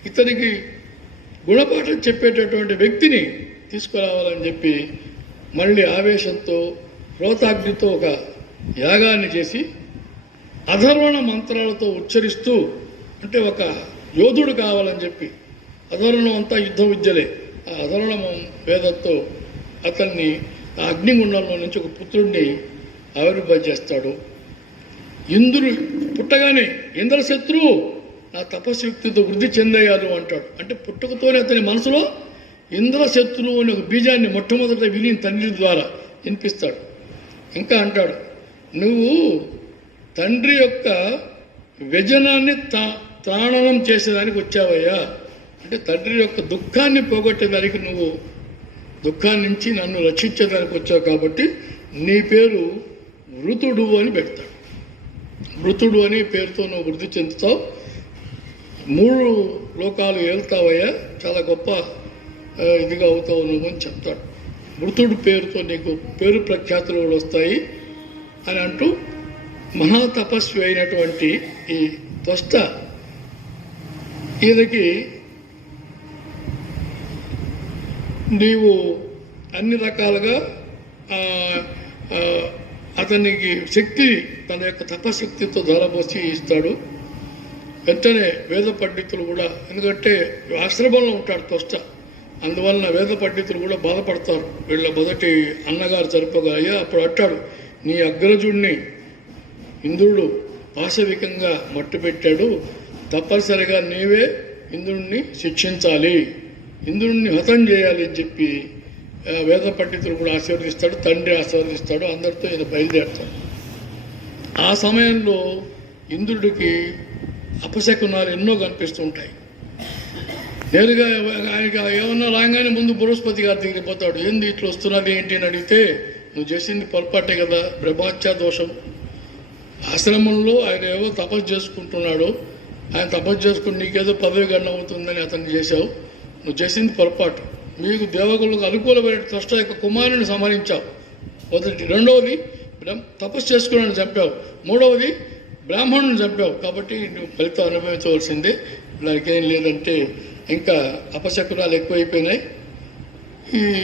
ఇతనికి గుణపాఠం చెప్పేటటువంటి వ్యక్తిని తీసుకురావాలని చెప్పి మళ్ళీ ఆవేశంతో క్రోధాగ్నితో ఒక యాగాన్ని చేసి అధర్వణ మంత్రాలతో ఉచ్చరిస్తూ, అంటే ఒక యోధుడు కావాలని చెప్పి, అధర్వణం అంతా యుద్ధ విద్యలే, ఆ అధర్వణ వేదంతో అతన్ని ఆ అగ్నిగుండంలో నుంచి ఒక పుత్రుడిని ఆవిర్భవించేస్తాడు. ఇంద్రుడు పుట్టగానే ఇంద్రశత్రువు నా తపశక్తితో వృద్ధి చెందయ్యారు అంటాడు. అంటే పుట్టుకతోనే అతని మనసులో ఇంద్రశత్రువు అనే ఒక బీజాన్ని మొట్టమొదట విని తండ్రి ద్వారా వినిపిస్తాడు. ఇంకా అంటాడు, నువ్వు తండ్రి యొక్క వ్యజనాన్ని తాళనం చేసేదానికి వచ్చావయ్యా, అంటే తండ్రి యొక్క దుఃఖాన్ని పోగొట్టేదానికి, నువ్వు దుఃఖాన్ని నుంచి నన్ను రక్షించేదానికి వచ్చావు కాబట్టి నీ పేరు వృతుడు అని పెడతాడు. వృతుడు అని పేరుతో నువ్వు వృద్ధి చెందుతావు, 3 లోకాలు ఏళ్తావయ్యా, చాలా గొప్ప ఇదిగా అవుతావు నువ్వు అని చెప్తాడు. మృతుడు పేరుతో నీకు పేరు ప్రఖ్యాతులు కూడా వస్తాయి అని అంటూ మహాతపస్వి అయినటువంటి ఈ త్వష్ట ఈయనకి నీవు అన్ని రకాలుగా అతనికి శక్తి తన యొక్క తపశక్తితో ధారపోసి ఇస్తాడు. వెంటనే వేద పండితులు కూడా, ఎందుకంటే ఆశ్రమంలో ఉంటాడు త్వష్ట, అందువలన వేద పండితులు కూడా బాధపడతారు. వీళ్ళ మొదటి అన్నగారు చనిపోగా అయ్యా అప్పుడు అంటాడు, నీ అగ్రజుణ్ణి ఇంద్రుడు పాశవికంగా మట్టుపెట్టాడు, తప్పనిసరిగా నీవే ఇంద్రుణ్ణి శిక్షించాలి, ఇంద్రుణ్ణి హతం చేయాలి అని చెప్పి వేద పండితులు కూడా ఆశీర్వదిస్తాడు, తండ్రి ఆశీర్వదిస్తాడు, అందరితో ఇది బయలుదేరుతాడు. ఆ సమయంలో ఇంద్రుడికి అపశకునాలు ఎన్నో కనిపిస్తుంటాయి. నేరుగా ఆయనకి ఏమన్నా రాగానే ముందు బృహస్పతి గారి దగ్గరికి పోతాడు. ఏంది ఇట్లా వస్తున్నది ఏంటి అని అడిగితే, నువ్వు చేసింది పొరపాటే కదా, బ్రహ్మహత్యా దోషం. ఆశ్రమంలో ఆయన ఏవో తపస్సు చేసుకుంటున్నాడు, ఆయన తపస్సు చేసుకుని నీకేదో పదవి గణన అవుతుందని అతన్ని చేశావు, నువ్వు చేసింది పొరపాటు. మీకు దేవకులకు అనుకూలమైన త్వష్ట యొక్క కుమారుని సంహరించావు, మొదటి. రెండవది తపస్సు చేసుకున్నాను చంపావు. మూడవది బ్రాహ్మణుని చంపావు, కాబట్టి నువ్వు ఫలితం అనుభవించవలసిందే, దానికి ఏం లేదంటే ఇంకా అపశకునాలు ఎక్కువైపోయినాయి,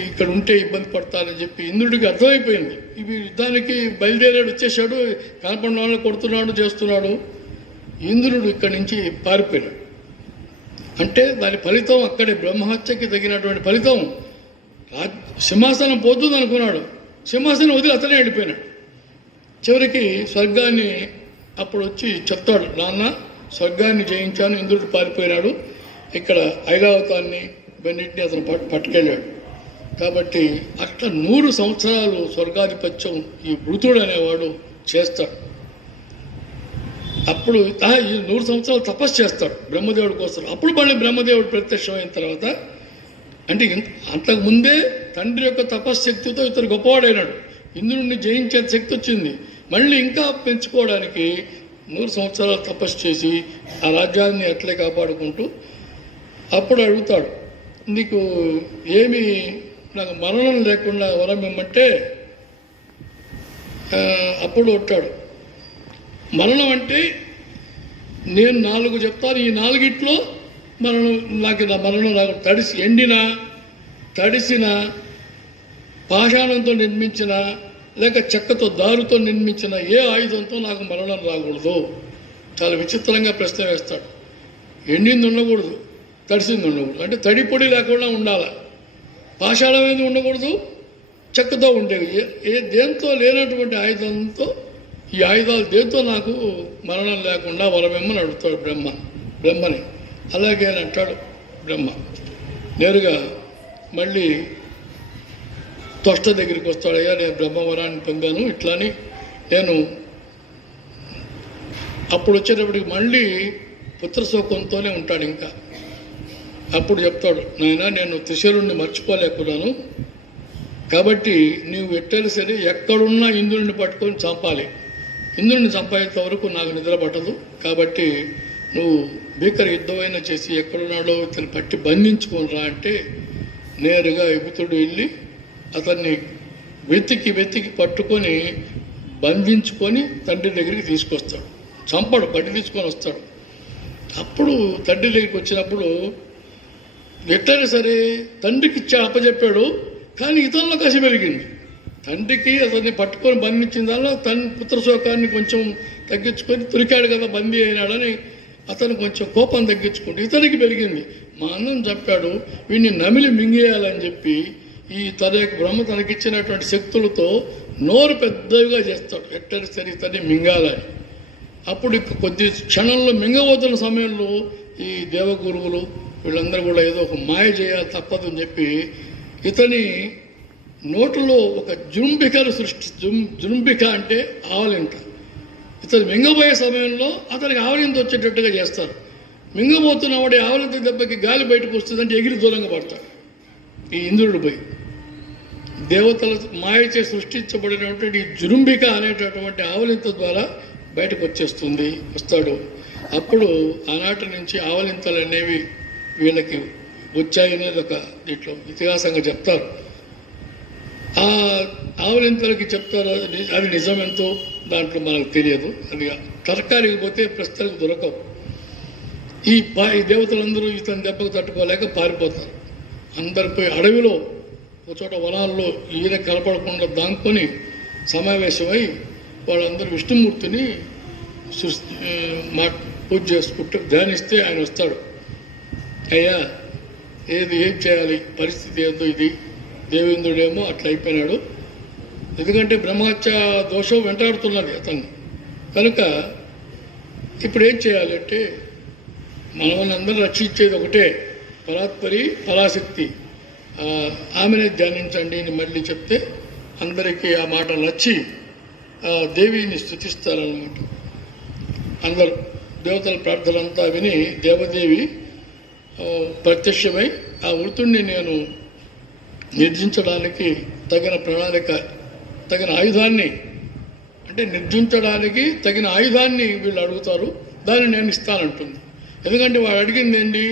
ఇక్కడ ఉంటే ఇబ్బంది పడతానని చెప్పి ఇంద్రుడికి అర్థమైపోయింది. ఇవి యుద్ధానికి బయలుదేరాడు, వచ్చేసాడు, కనపడిన వాళ్ళని కొడుతున్నాడు, చేస్తున్నాడు. ఇంద్రుడు ఇక్కడి నుంచి పారిపోయాడు. అంటే దాని ఫలితం అక్కడే బ్రహ్మహత్యకి తగినటువంటి ఫలితం. సింహాసనం పోతుంది అనుకున్నాడు, సింహాసనం వదిలి అతనే వెళ్ళిపోయినాడు. చివరికి స్వర్గాన్ని అప్పుడు వచ్చి చెప్తాడు, నాన్న స్వర్గాన్ని జయించాను, ఇంద్రుడు పారిపోయినాడు, ఇక్కడ ఐరావతాన్ని ఇవన్నింటినీ అతను పట్టుకెళ్ళాడు. కాబట్టి అట్లా 100 సంవత్సరాలు స్వర్గాధిపత్యం ఈ మృతుడు అనేవాడు చేస్తాడు. అప్పుడు ఈ 100 సంవత్సరాలు తపస్సు చేస్తాడు బ్రహ్మదేవుడి కోసం. అప్పుడు మళ్ళీ బ్రహ్మదేవుడు ప్రత్యక్షమైన తర్వాత, అంటే అంతకుముందే తండ్రి యొక్క తపశ్శక్తితో ఇతను గొప్పవాడైనాడు, ఇంద్రుడిని జయించే శక్తి వచ్చింది. మళ్ళీ ఇంకా పెంచుకోవడానికి 100 సంవత్సరాలు తపస్సు చేసి ఆ రాజ్యాన్ని అట్లే కాపాడుకుంటూ అప్పుడు అడుగుతాడు, నీకు ఏమి నాకు మరణం లేకుండా వరం ఇమ్మంటే అప్పుడు ఉంటాడు, మరణం అంటే నేను 4 చెప్తాను, ఈ 4గిట్లో మరణం నా మరణం నాకు తడిసిన పాషాణంతో నిర్మించిన లేక చెక్కతో దారుతో నిర్మించిన ఏ ఆయుధంతో నాకు మరణం రాకూడదు. చాలా విచిత్రంగా ప్రశ్న వేస్తాడు. ఎండింది ఉండకూడదు, తడిసింది ఉండకూడదు, అంటే తడి పొడి లేకుండా ఉండాలి, పాషాణం ఏది ఉండకూడదు, చెక్కతో ఉండేవి. దేంతో లేనటువంటి ఆయుధంతో, ఈ ఆయుధాలు దేంతో నాకు మరణం లేకుండా వరమేమని అడుగుతాడు బ్రహ్మని. అలాగే అని అంటాడు బ్రహ్మ. నేరుగా మళ్ళీ త్వష్ట దగ్గరికి వస్తాడయ్యా, నేను బ్రహ్మవరాన్ని పొందాను, ఇట్లాని నేను. అప్పుడు వచ్చేటప్పటికి మళ్ళీ పుత్రశోకంతోనే ఉంటాడు. ఇంకా అప్పుడు చెప్తాడు, నాయనా నేను త్రిశూరుణ్ణి మర్చిపోలేకున్నాను, కాబట్టి నీవు ఎట్టేలు సరే ఎక్కడున్నా ఇంద్రుడిని పట్టుకొని చంపాలి, ఇంద్రుడిని చంపేంత వరకు నాకు నిద్ర పట్టదు, కాబట్టి నువ్వు భీకర యుద్ధమైనా చేసి ఎక్కడున్నాడో ఇతను పట్టి బంధించుకొని రా అంటే నేరుగా విపుతుడు వెళ్ళి అతన్ని వెతికి పట్టుకొని బంధించుకొని తండ్రి దగ్గరికి తీసుకొస్తాడు. చంపడు, పట్టి తీసుకొని వస్తాడు. అప్పుడు తండ్రి దగ్గరికి వచ్చినప్పుడు ఎట్లయినా సరే తండ్రికి అప్పచెప్పాడు, కానీ ఇతరుల కసి పెరిగింది. తండ్రికి అతన్ని పట్టుకొని బంధించిన దానిలో తన పుత్రశోకాన్ని కొంచెం తగ్గించుకొని, తొలికాడు కదా బందీ అయినాడని అతను కొంచెం కోపం తగ్గించుకుంటే ఇతనికి పెరిగింది. మా అన్నం చంపాడు, వీడిని నమిలి మింగేయాలని చెప్పి ఈ తన యొక్క బ్రహ్మ తనకిచ్చినటువంటి శక్తులతో నోరు పెద్దగా చేస్తాడు, ఎట్టని సరే ఇతన్ని మింగాలని. అప్పుడు కొద్ది క్షణంలో మింగబోతున్న సమయంలో ఈ దేవగురువులు వీళ్ళందరూ కూడా ఏదో ఒక మాయ చేయాలి తప్పదు అని చెప్పి ఇతని నోటులో ఒక జృంభికను జృంభిక అంటే ఆవలింత. ఇతను మింగబోయే సమయంలో అతనికి ఆవలింత వచ్చేటట్టుగా చేస్తారు. మింగబోతున్నవాడి ఆవలింత దెబ్బకి గాలి బయటకు వస్తుందంటే ఎగిరి దూరంగా పడతాడు ఈ ఇంద్రుడు పోయి. దేవతల మాయచే సృష్టించబడినటువంటి ఈ జృంభిక అనేటటువంటి ఆవలింత ద్వారా బయటకు వస్తాడు. అప్పుడు ఆనాటి నుంచి ఆవలింతలు అనేవి వీళ్ళకి వచ్చాయనేది ఒక దీంట్లో ఇతిహాసంగా చెప్తారు. ఆ ఆవలింతలకి చెప్తారు, అది నిజమెంతో దాంట్లో మనకు తెలియదు. అది తర్కానికి పోతే ప్రశ్నలకు దొరకవు. ఈ దేవతలందరూ ఇతని దెబ్బకు తట్టుకోలేక పారిపోతారు. అందరు పోయి అడవిలో ఒక చోట వనాల్లో ఈయన కనపడకుండా దాంకొని సమావేశమై వాళ్ళందరూ విష్ణుమూర్తిని పూజ చేసుకుంటూ ధ్యానిస్తే ఆయన వస్తాడు. అయ్యా ఏం చేయాలి, పరిస్థితి ఏందో ఇది. దేవేంద్రుడేమో అట్లా అయిపోయినాడు. ఎందుకంటే బ్రహ్మహత్య దోషం వెంటాడుతున్నది అతన్ని. కనుక ఇప్పుడు ఏం చేయాలంటే మనల్ని అందరూ రక్షించేది ఒకటే, పరాత్పరి పరాశక్తి, ఆమెనే ధ్యానించండి అని మళ్ళీ చెప్తే అందరికీ ఆ మాట నచ్చి దేవిని స్తుతిస్తారన్నమాట. అందరూ దేవతల ప్రార్థనంతా విని దేవదేవి ప్రత్యక్షమై ఆ వృత్తుడిని నేను నిర్జించడానికి తగిన ప్రణాళిక, తగిన ఆయుధాన్ని, అంటే నిర్జించడానికి తగిన ఆయుధాన్ని వీళ్ళు అడుగుతారు, దాన్ని నేను ఇస్తానంటుంది. ఎందుకంటే వాడు అడిగింది ఏంటి,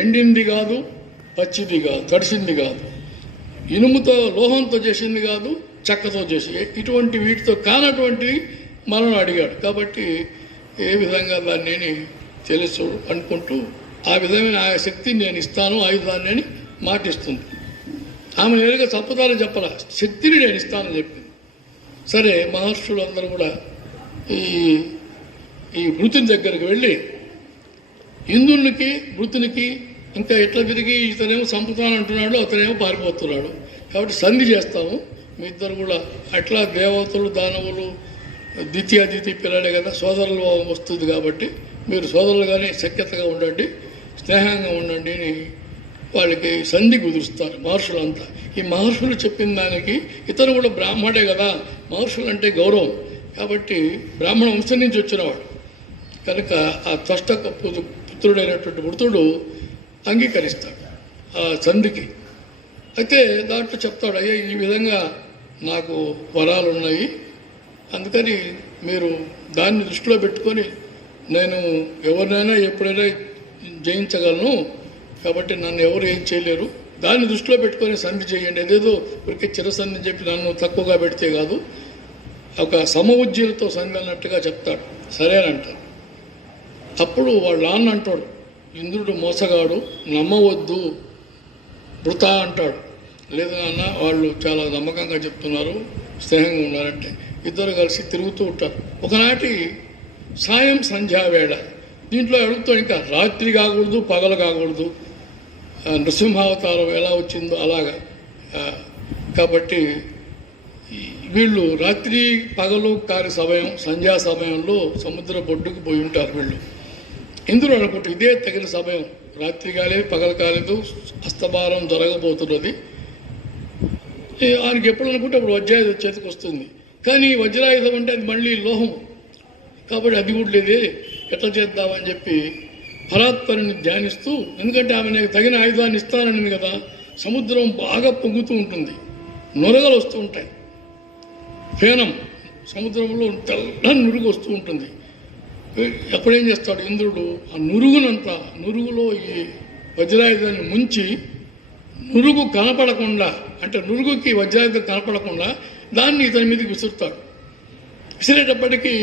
ఎండింది కాదు, పచ్చిది కాదు, తడిసింది కాదు, ఇనుముతో లోహంతో చేసింది కాదు, చెక్కతో చేసి ఇటువంటి వీటితో కానటువంటివి మనం అడిగాడు. కాబట్టి ఏ విధంగా దాన్ని తెలుసు అనుకుంటూ ఆ విధమైన ఆ శక్తిని నేను ఇస్తాను, ఆయుధాన్ని అని మాటిస్తుంది. ఆమె నేరుగా తప్పుదారని చెప్పాల, శక్తిని నేను ఇస్తానని చెప్పింది. సరే, మహర్షులు అందరూ కూడా ఈ మృతుని దగ్గరికి వెళ్ళి ఇంద్రునికి మృతునికి ఇంకా ఎట్లా తిరిగి ఇతనేమో చంపుతాను అంటున్నాడు, అతనేమో పారిపోతున్నాడు. కాబట్టి సంధి చేస్తాము, మీ ఇద్దరు కూడా అట్లా దేవతలు దానవులు ద్వితీయ పిల్లలే కదా, సోదరులు వస్తుంది కాబట్టి మీరు సోదరులుగానే సఖ్యతగా ఉండండి, స్నేహంగా ఉండండి అని వాళ్ళకి సంధి కుదురుస్తారు మహర్షులంతా. ఈ మహర్షులు చెప్పిన దానికి ఇతను కూడా బ్రాహ్మడే కదా, మహర్షులు అంటే గౌరవం కాబట్టి బ్రాహ్మణ వంశం నుంచి వచ్చినవాడు కనుక ఆ త్వష్ట పుత్రుడైనటువంటి వృతుడు అంగీకరిస్తాడు ఆ సంధికి. అయితే దాంట్లో చెప్తాడు, అయ్యే ఈ విధంగా నాకు వరాలు ఉన్నాయి, అందుకని మీరు దాన్ని దృష్టిలో పెట్టుకొని నేను ఎవరినైనా ఎప్పుడైనా జయించగలను, కాబట్టి నన్ను ఎవరు ఏం చేయలేరు, దాన్ని దృష్టిలో పెట్టుకొని సంధి చేయండి. అదేదో ఊరికే చిరసంధి చెప్పి నన్ను తక్కువగా పెడితే కాదు, ఒక సమఉజ్జీలతో సంధి అన్నట్టుగా చెప్తాడు. సరే అని అంటారు. అప్పుడు వాళ్ళ నాన్న అంటాడు, ఇంద్రుడు మోసగాడు, నమ్మవద్దు, వృతా అంటాడు. లేదు నాన్న, వాళ్ళు చాలా నమ్మకంగా చెప్తున్నారు, స్నేహంగా ఉన్నారంటే ఇద్దరు కలిసి తిరుగుతూ ఉంటారు. ఒకనాటి సాయం సంధ్యావేళ, దీంట్లో అడుగుతాడు, ఇంకా రాత్రి కాకూడదు, పగలు కాకూడదు, నృసింహావతారం ఎలా వచ్చిందో అలాగా. కాబట్టి వీళ్ళు రాత్రి పగలు కాని సమయం, సంధ్యా సమయంలో సముద్ర బొడ్డుకు పోయి ఉంటారు వీళ్ళు. ఇంద్రుడు అనుకుంటే ఇదే తగిన సమయం, రాత్రి కాలేదు, పగలు కాలేదు, అస్తమానం జరగబోతున్నది. ఆయనకి ఎప్పుడు అనుకుంటే అప్పుడు వజ్రాయుధం చేతికి వస్తుంది. కానీ వజ్రాయుధం అంటే అది మళ్ళీ లోహం కాబట్టి అది కూడా లేదే, ఎట్లా చేద్దామని చెప్పి పరాత్పరిని ధ్యానిస్తూ, ఎందుకంటే ఆమె నాకు తగిన ఆయుధాన్ని ఇస్తానని కదా, సముద్రం బాగా పొంగుతూ ఉంటుంది, నొరగలు వస్తూ ఉంటాయి, ఫేనం సముద్రంలో తెల్లని నురుగు వస్తూ ఉంటుంది. ఎప్పుడేం చేస్తాడు ఇంద్రుడు, ఆ నురుగునంతా, నురుగులో ఈ వజ్రాయుధాన్ని ముంచి నురుగు కనపడకుండా, అంటే నురుగుకి వజ్రాయుధం కనపడకుండా దాన్ని ఇతని మీదకి విసురుతాడు. విసిరేటప్పటికీ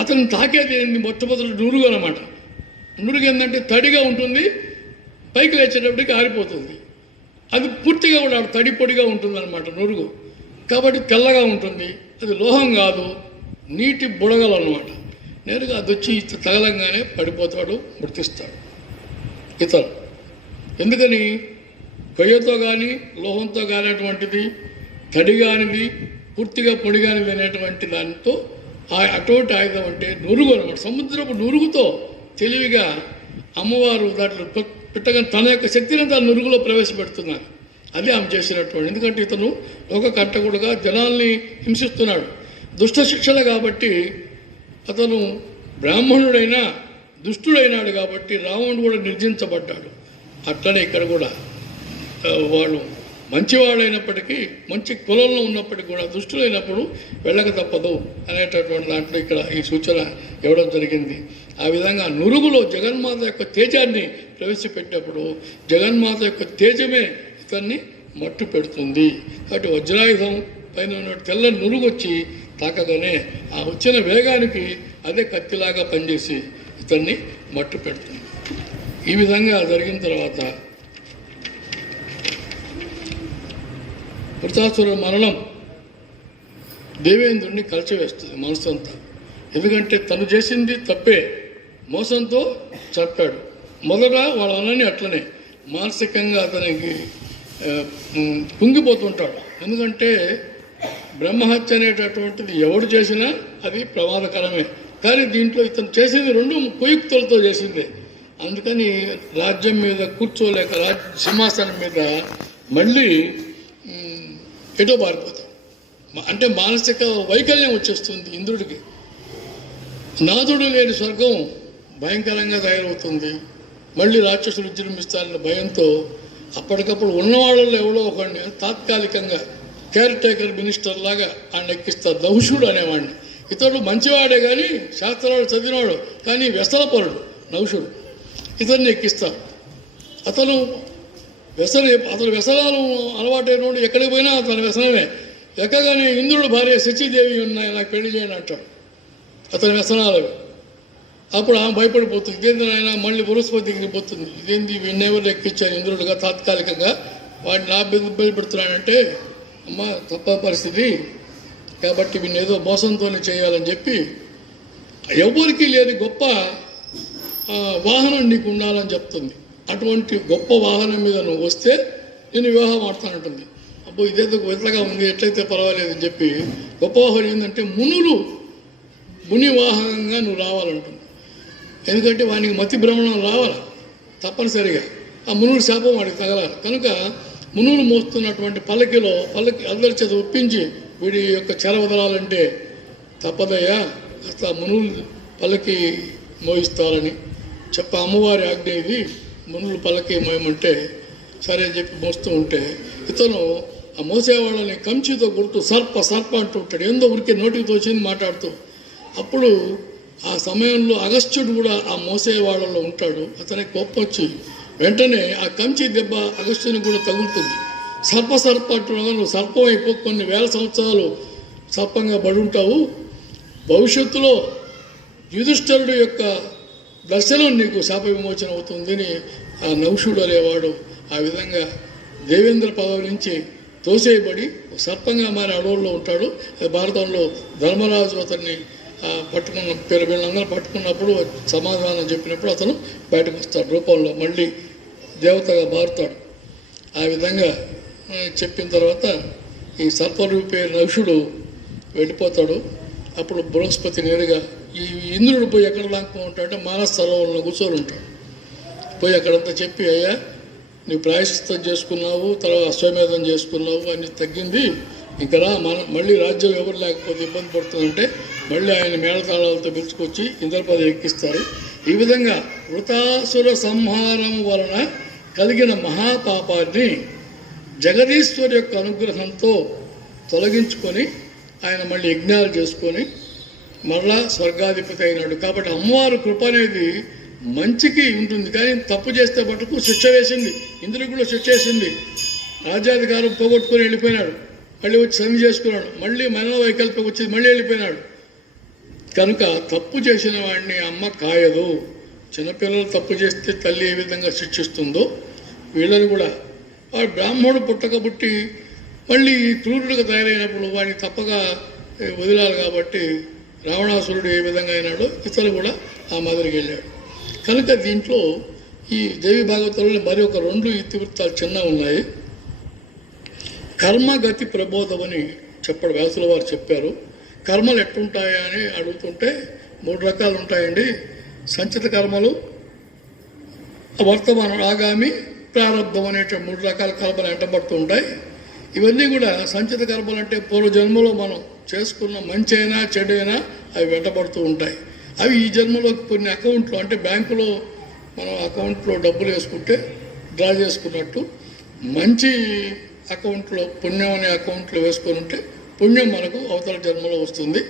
అతను తాకేది ఏంటి, మొట్టమొదటి నురుగు అనమాట. నురుగు ఏంటంటే తడిగా ఉంటుంది, పైకి లేచేటప్పటికి ఆరిపోతుంది. అది పూర్తిగా కూడా తడి పొడిగా ఉంటుంది అనమాట నురుగు, కాబట్టి తెల్లగా ఉంటుంది. అది లోహం కాదు, నీటి బుడగలు అనమాట. నేరుగా అది వచ్చి తగలంగానే పడిపోతాడు, మృతిస్తాడు ఇతను. ఎందుకని కొయ్యతో కానీ లోహంతో కానిటువంటిది, తడి కానిది, పూర్తిగా పొడి కానిది అనేటువంటి దానితో అటువంటి ఆయుధం అంటే నురుగు అనమాట. సముద్రపు నురుగుతో తెలివిగా అమ్మవారు దాంట్లో పెట్టగా తన యొక్క శక్తిని తన నురుగులో ప్రవేశపెడుతున్నారు. అది ఆమె చేసినటువంటి. ఎందుకంటే ఇతను ఒక కంటకుడుగా జనాల్ని హింసిస్తున్నాడు, దుష్ట శిక్షణ కాబట్టి. అతను బ్రాహ్మణుడైనా దుష్టుడైనాడు కాబట్టి రావణుడు కూడా నిర్జించబడ్డాడు. అట్లనే ఇక్కడ కూడా వాళ్ళు మంచివాడైనప్పటికీ, మంచి కులంలో ఉన్నప్పటికీ కూడా దుష్టులైనప్పుడు వెళ్ళక తప్పదు అనేటటువంటి దాంట్లో ఇక్కడ ఈ సూచన ఇవ్వడం జరిగింది. ఆ విధంగా నురుగులో జగన్మాత యొక్క తేజాన్ని ప్రవేశపెట్టినప్పుడు జగన్మాత యొక్క తేజమే ఇతన్ని మట్టు పెడుతుంది. కాబట్టి వజ్రాయుధం పైన ఉన్న తెల్ల నురుగు వచ్చి తాకగానే ఆ వచ్చిన వేగానికి అదే కత్తిలాగా పనిచేసి ఇతన్ని మట్టు పెడుతుంది. ఈ విధంగా జరిగిన తర్వాత వృత్రాసుర మరణం దేవేంద్రుడిని కలిచివేస్తుంది మనసు అంతా. ఎందుకంటే తను చేసింది తప్పే, మోసంతో చంపాడు. మొదట వాళ్ళ అన్నని అట్లనే, మానసికంగా అతనికి కుంగిపోతుంటాడు. ఎందుకంటే బ్రహ్మహత్య అనేటటువంటిది ఎవడు చేసినా అది ప్రమాదకరమే. కానీ దీంట్లో ఇతను చేసింది రెండు కుయుక్తులతో చేసిందే. అందుకని రాజ్యం మీద కూర్చోలేక సింహాసనం మీద మళ్ళీ ఎటో పారిపోతాం. అంటే మానసిక వైకల్యం వచ్చేస్తుంది ఇంద్రుడికి. నాథుడు లేని స్వర్గం భయంకరంగా తయారవుతుంది. మళ్ళీ రాక్షసులు విజృంభిస్తారన్న భయంతో అప్పటికప్పుడు ఉన్నవాళ్ళలో ఎవడో ఒకడిని తాత్కాలికంగా కేర్ టేకర్ మినిస్టర్ లాగా ఆయన ఎక్కిస్తారు. నహుషుడు అనేవాడిని. ఇతడు మంచివాడే కానీ శాస్త్రాలు చదివినవాడు, కానీ వ్యసనపరుడు నహుషుడు. ఇతన్ని ఎక్కిస్తారు. అతను వ్యసనాలు అలవాటైనోడు ఎక్కడికి పోయినా అతని వ్యసనమే. ఎక్కగానే ఇంద్రుడు భార్య శచీదేవి ఉన్నాయి, నాకు పెళ్లి చేయండి అంటాడు. అతని వ్యసనాలు. అప్పుడు ఆమె భయపడిపోతుంది. ఇదేంటి ఆయన మళ్ళీ బృహస్పతికి పోతుంది. ఇదేంటి వీణెవరు ఎక్కించాను ఇంద్రుడుగా తాత్కాలికంగా, వాడిని నా బయలుపెడుతున్నానంటే అమ్మ తప్ప పరిస్థితి కాబట్టి వీడిని ఏదో మోసంతోనే చేయాలని చెప్పి ఎవరికి లేని గొప్ప వాహనం నీకు ఉండాలని చెప్తుంది. అటువంటి గొప్ప వాహనం మీద నువ్వు వస్తే నేను వివాహం ఆడతానంటుంది. అబ్బో ఇదేదో వింతగా ఉంది, ఎట్లయితే పర్వాలేదు అని చెప్పి గొప్ప వాహనం ఏంటంటే ముని వాహనంగా నువ్వు రావాలంటుంది. ఎందుకంటే వానికి మతి భ్రమణం రావాలి తప్పనిసరిగా. ఆ మునులు శాపం వాడికి తగలాలి. కనుక మునులు మోస్తున్నటువంటి పల్లకి అందరి చేత ఒప్పించి వీడి యొక్క చెర వదలాలంటే తప్పదయ్యా, కాస్త మునులు పల్లకి మోయిస్తారని అమ్మవారి ఆజ్ఞ ఇది. మునులు పల్లకి మోయమంటే సరే అని చెప్పి మోస్తూ ఉంటే ఇతను ఆ మోసేవాళ్ళని కంచితో గుర్తు సర్ప అంటూ ఉంటాడు. ఏందో ఊరికే నోటికి తోచింది మాట్లాడుతూ. అప్పుడు ఆ సమయంలో అగస్త్యుడు కూడా ఆ మోసేవాళ్ళలో ఉంటాడు. అతనికి కోపం వచ్చి వెంటనే ఆ కంచి దెబ్బ అగస్త్యుని కూడా తగులుతుంది. సర్ప అంటున్నాగా నువ్వు సర్పం అయిపో కొన్ని వేల సంవత్సరాలు సర్పంగా పడుంటావు. భవిష్యత్తులో యుధిష్ఠిరుడు యొక్క దర్శనం నీకు శాప విమోచన అవుతుందని ఆ నహుషుడు అనేవాడు ఆ విధంగా దేవేంద్ర పదవి నుంచి తోసేయబడి సర్పంగా మారి అడవుల్లో ఉంటాడు. భారతంలో ధర్మరాజు అతన్ని వీళ్ళందరూ పట్టుకున్నప్పుడు సమాధానం చెప్పినప్పుడు అతను బయటకు వస్తాడు రూపంలో, మళ్ళీ దేవతగా మారుతాడు. ఆ విధంగా చెప్పిన తర్వాత ఈ సర్పరూపే నహుషుడు వెళ్ళిపోతాడు. అప్పుడు బృహస్పతి నేరుగా ఈ ఇంద్రుడు పోయి ఎక్కడ లాక్కు ఉంటాడంటే మానస సరోవరంలో కూర్చొని ఉంటాడు. పోయి అక్కడంతా చెప్పి అయ్యా నువ్వు ప్రాయశ్చిత్తం చేసుకున్నావు, తర్వాత అశ్వమేధం చేసుకున్నావు, అన్నీ తగ్గింది, ఇక్కడ మళ్ళీ రాజ్యం ఎవరు లేకపోతే ఇబ్బంది పడుతుందంటే మళ్ళీ ఆయన మేళతాళాలతో పిలుచుకొచ్చి ఇంద్రపద ఎక్కిస్తారు. ఈ విధంగా వృతాసుర సంహారం వలన కలిగిన మహాపాపాన్ని జగదీశ్వరి యొక్క అనుగ్రహంతో తొలగించుకొని ఆయన మళ్ళీ యజ్ఞాలు చేసుకొని మరలా స్వర్గాధిపతి అయినాడు. కాబట్టి అమ్మవారు కృప అనేది మంచికి ఉంటుంది, కానీ తప్పు చేస్తే మటుకు శిక్ష వేసింది. ఇంద్రుడికి కూడా శిక్ష వేసింది. రాజ్యాధికారం పోగొట్టుకొని వెళ్ళిపోయినాడు, మళ్ళీ వచ్చి సంధి చేసుకున్నాడు, మళ్ళీ మనోవైకల్పం వచ్చి మళ్ళీ వెళ్ళిపోయినాడు. కనుక తప్పు చేసిన వాడిని అమ్మ కాయదు. చిన్నపిల్లలు తప్పు చేస్తే తల్లి ఏ విధంగా శిక్షిస్తుందో వీళ్ళని కూడా వాడు బ్రాహ్మణుడు పుట్టకబుట్టి మళ్ళీ క్రూరుడుగా తయారైనప్పుడు వాడిని తప్పగా వదిలాలి. కాబట్టి రావణాసురుడు ఏ విధంగా అయినాడో ఇతను కూడా ఆ మాదిరికి వెళ్ళాడు. కనుక దీంట్లో ఈ దేవి భాగవతంలో మరి ఒక 2 ఇతివృత్తాలు చిన్న ఉన్నాయి. కర్మగతి ప్రబోధం అని చెప్పాడు వ్యాసుల వారు చెప్పారు. కర్మలు ఎట్టుంటాయా అని అడుగుతుంటే 3 రకాలు ఉంటాయండి. సంచిత కర్మలు, వర్తమానం, ఆగామి, ప్రారంధం అనేటువంటి 3 రకాల కర్మలు ఎంటబడుతూ ఉంటాయి. ఇవన్నీ కూడా సంచిత కర్మలు అంటే పూర్వజన్మలో మనం చేసుకున్న మంచి అయినా చెడైనా అవి వెంటబడుతూ ఉంటాయి. అవి ఈ జన్మలో కొన్ని అకౌంట్లో అంటే బ్యాంకులో మనం అకౌంట్లో డబ్బులు వేసుకుంటే డ్రా చేసుకున్నట్టు మంచి అకౌంట్లో పుణ్యం అనే అకౌంట్లో వేసుకొని ఉంటే పుణ్యం మనకు అవతల జన్మలో వస్తుంది.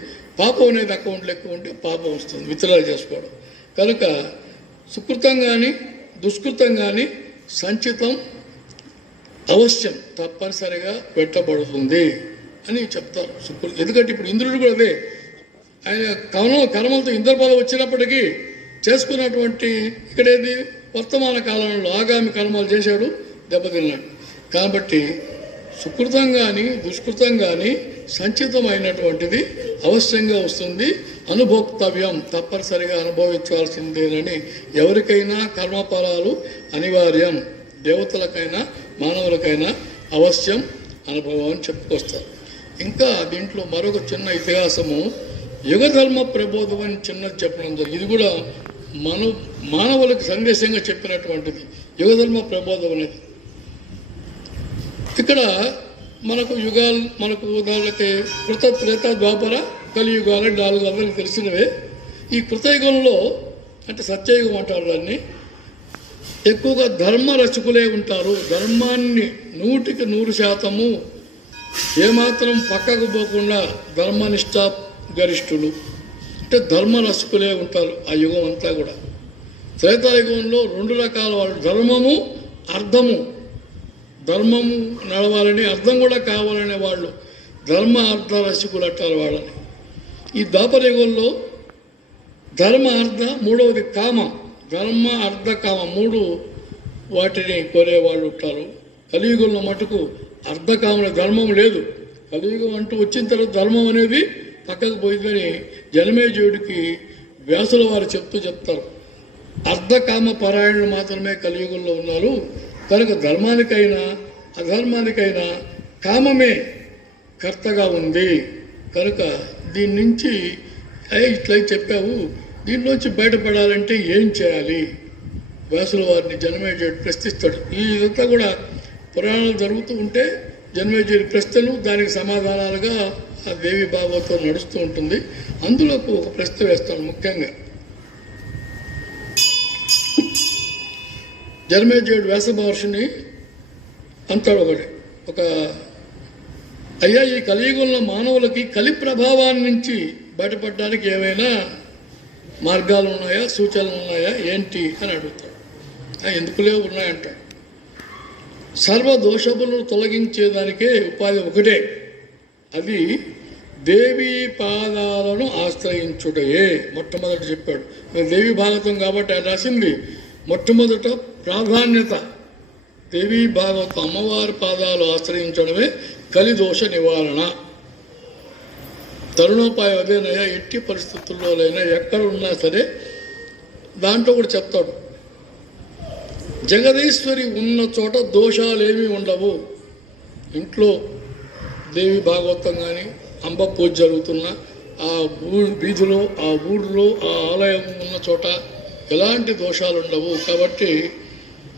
పాపం అనేది అకౌంట్లో ఎక్కువ ఉంటే పాపం వస్తుంది, విత్డ్రా చేసుకోవడం. కనుక సుకృతం కానీ దుష్కృతం కానీ సంచితం అవశ్యం తప్పనిసరిగా పెట్టబడుతుంది అని చెప్తారు. ఎందుకంటే ఇప్పుడు ఇంద్రుడు కూడా అదే, ఆయన కర్మలతో ఇంద్రపద వచ్చినప్పటికీ చేసుకున్నటువంటి ఇక్కడేది వర్తమాన కాలంలో ఆగామి కర్మలు చేశాడు, దెబ్బతిన్నాడు. కాబట్టి సుకృతం కానీ దుష్కృతం కానీ సంచితమైనటువంటిది అవశ్యంగా వస్తుంది. అనుభోక్తవ్యం, తప్పనిసరిగా అనుభవించాల్సిందేనని ఎవరికైనా కర్మఫలాలు అనివార్యం. దేవతలకైనా మానవులకైనా అవశ్యం అనుభవం అని చెప్పుకొస్తారు. ఇంకా దీంట్లో మరొక చిన్న ఇతిహాసము యుగధర్మ ప్రబోధం అని చిన్నది చెప్పడం జరిగింది. ఇది కూడా మానవులకు సందేశంగా చెప్పినటువంటిది యుగధర్మ ప్రబోధం అనేది. ఇక్కడ మనకు ఉదాహరణకి కృత, త్రేత, ద్వాపర, కలియుగాలు 4 అందరికి తెలిసినవే. ఈ కృతయుగంలో అంటే సత్యయుగం అంటారు దాన్ని, ఎక్కువగా ధర్మ రచకులే ఉంటారు. ధర్మాన్ని 100కి 100% ఏమాత్రం పక్కకు పోకుండా ధర్మనిష్ట గరిష్ఠులు అంటే ధర్మ రచకులే ఉంటారు ఆ యుగం అంతా కూడా. త్రేతాయుగంలో 2 రకాల వాళ్ళు, ధర్మము, అర్థము. ధర్మము నడవాలని, అర్థం కూడా కావాలనే వాళ్ళు ధర్మ అర్థ రసికులు అంటారు వాళ్ళని. ఈ ద్వాపరయుగంలో ధర్మ అర్థ, మూడవది కామ. ధర్మ అర్థ కామ 3 వాటిని కోరేవాళ్ళు ఉంటారు. కలియుగంలో మటుకు అర్ధకామల ధర్మం లేదు. కలియుగం అంటూ వచ్చిన తర్వాత ధర్మం అనేది పక్కకు పోయిందని జనమేజయుడికి వ్యాసుల వారు చెప్తారు. అర్ధకామ పరాయణులు మాత్రమే కలియుగంలో ఉన్నారు. కనుక ధర్మానికైనా అధర్మానికైనా కామమే కర్తగా ఉంది. కనుక దీని నుంచి ఇట్లా చెప్పావు, దీనిలోంచి బయటపడాలంటే ఏం చేయాలి? వ్యాసుల వారిని జనమేజయుడు ప్రశ్నిస్తాడు. ఇదంతా కూడా పురాణాలు జరుగుతూ ఉంటే జనమేజయుడి ప్రశ్నలు, దానికి సమాధానాలుగా ఆ దేవి భాగవతం నడుస్తూ ఉంటుంది. అందులో ఒక ప్రశ్న వేస్తాను ముఖ్యంగా. జనమేజయుడు వ్యాస మహర్షిని అంటాడు ఒక అయ్యా, ఈ కలియుగంలో మానవులకి కలి ప్రభావాన్ని నుంచి బయటపడడానికి ఏమైనా మార్గాలు ఉన్నాయా, సూచనలు ఉన్నాయా, ఏంటి అని అడుగుతాడు. ఎందుకులే ఉన్నాయంటాడు. సర్వ దోషములను తొలగించేదానికే ఉపాధి ఒకటే, అది దేవీ పాదాలను ఆశ్రయించుటయే. మొట్టమొదట చెప్పాడు. దేవి భాగవతం కాబట్టి ఆయన రాసింది మొట్టమొదట ప్రాధాన్యత దేవీ భాగవతం, అమ్మవారి పాదాలు ఆశ్రయించడమే కలిదోష నివారణ. తరుణోపాయం అదేనయ్యా, ఎట్టి పరిస్థితుల్లోనైనా ఎక్కడ ఉన్నా సరే. దాంట్లో కూడా చెప్తాడు, జగదీశ్వరి ఉన్న చోట దోషాలేమీ ఉండవు. ఇంట్లో దేవి భాగవతం కానీ అంబ పూజ జరుగుతున్న ఆ వీధిలో, ఆ ఊళ్ళో, ఆ ఆలయం ఉన్న చోట ఎలాంటి దోషాలు ఉండవు. కాబట్టి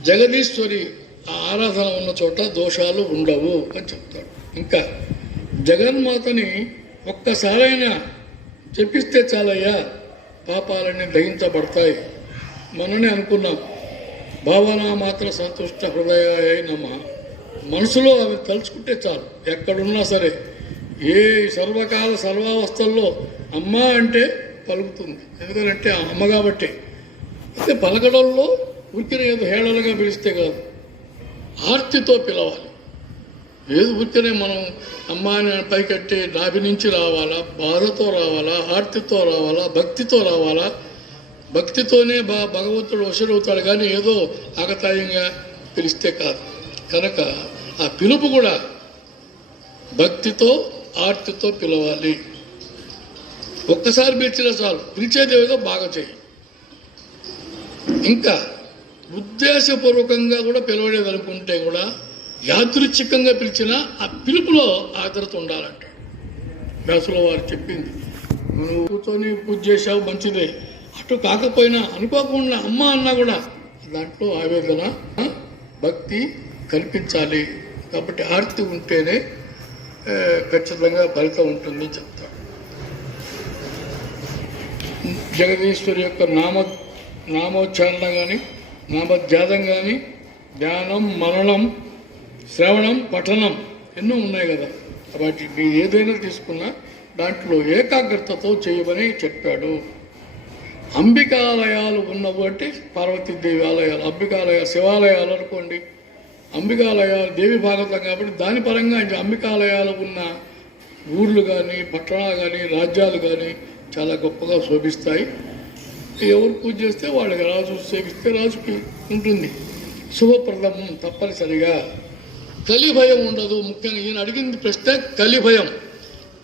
జగదీశ్వరి ఆ ఆరాధన ఉన్న చోట దోషాలు ఉండవు అని చెప్తాడు. ఇంకా జగన్మాతని ఒక్కసారైనా చెప్పిస్తే చాలయ్యా, పాపాలన్నీ దహించబడతాయి. మననే అనుకున్నాం, భావన మాత్ర సంతుష్ట హృదయాయ నమః. మనసులో అవి తలుచుకుంటే చాలు, ఎక్కడున్నా సరే, ఏ సర్వకాల సర్వావస్థల్లో అమ్మ అంటే పలుకుతుంది. ఎందుకంటే అమ్మ కాబట్టి. అయితే పలకడంలో ఉరికిన ఏదో హేళనగా పిలిస్తే కాదు, ఆర్తితో పిలవాలి. ఏది ఉరికినే మనం అమ్మ అని పైకట్టి నాభి నుంచి రావాలా, బాధతో రావాలా, ఆర్తితో రావాలా, భక్తితో రావాలా. భక్తితోనే భగవంతుడు వశుడవుతాడు, కానీ ఏదో ఆగతాయంగా పిలిస్తే కాదు. కనుక ఆ పిలుపు కూడా భక్తితో ఆర్తితో పిలవాలి. ఒక్కసారి పిలిచినా చాలు, పిలిచేదేదో బాగా చేయి. ఇంకా ఉద్దేశపూర్వకంగా కూడా పిలవలేదు అనుకుంటే కూడా యాదృచ్ఛికంగా పిలిచినా ఆ పిలుపులో ఆదరత ఉండాలంట. వ్యాసుల వారు చెప్పింది, నువ్వు కూర్చొని పూజ చేసావు మంచిదే, అటు కాకపోయినా అనుకోకుండా అమ్మ అన్నా కూడా దాంట్లో ఆవేదన భక్తి కల్పించాలి. కాబట్టి ఆర్తి ఉంటేనే ఖచ్చితంగా ఫలితం ఉంటుందని చెప్తాడు. జగదీశ్వరి యొక్క నామోచ్చారణ కానీ, నామధ్యానం కానీ, ధ్యానం, మననం, శ్రవణం, పఠనం ఎన్నో ఉన్నాయి కదా. వాటి మీరు ఏదైనా తీసుకున్నా దాంట్లో ఏకాగ్రతతో చేయమని చెప్పాడు. అంబికాలయాలు ఉన్నవి అంటే పార్వతీదేవి ఆలయాలు, అంబికాలయాలు, శివాలయాలు అనుకోండి. అంబికాలయాలు దేవి భాగవతం కాబట్టి దాని పరంగా అంబికాలయాలు ఉన్న ఊర్లు కానీ, పట్టణాలు కానీ, రాజ్యాలు కానీ చాలా గొప్పగా శోభిస్తాయి. ఎవరు పూజ చేస్తే వాళ్ళకి రాజు సేవిస్తే రాజుకి ఉంటుంది శుభప్రదం. తప్పనిసరిగా కలి భయం ఉండదు. ముఖ్యంగా ఈయన అడిగింది ప్రశ్న కలి భయం.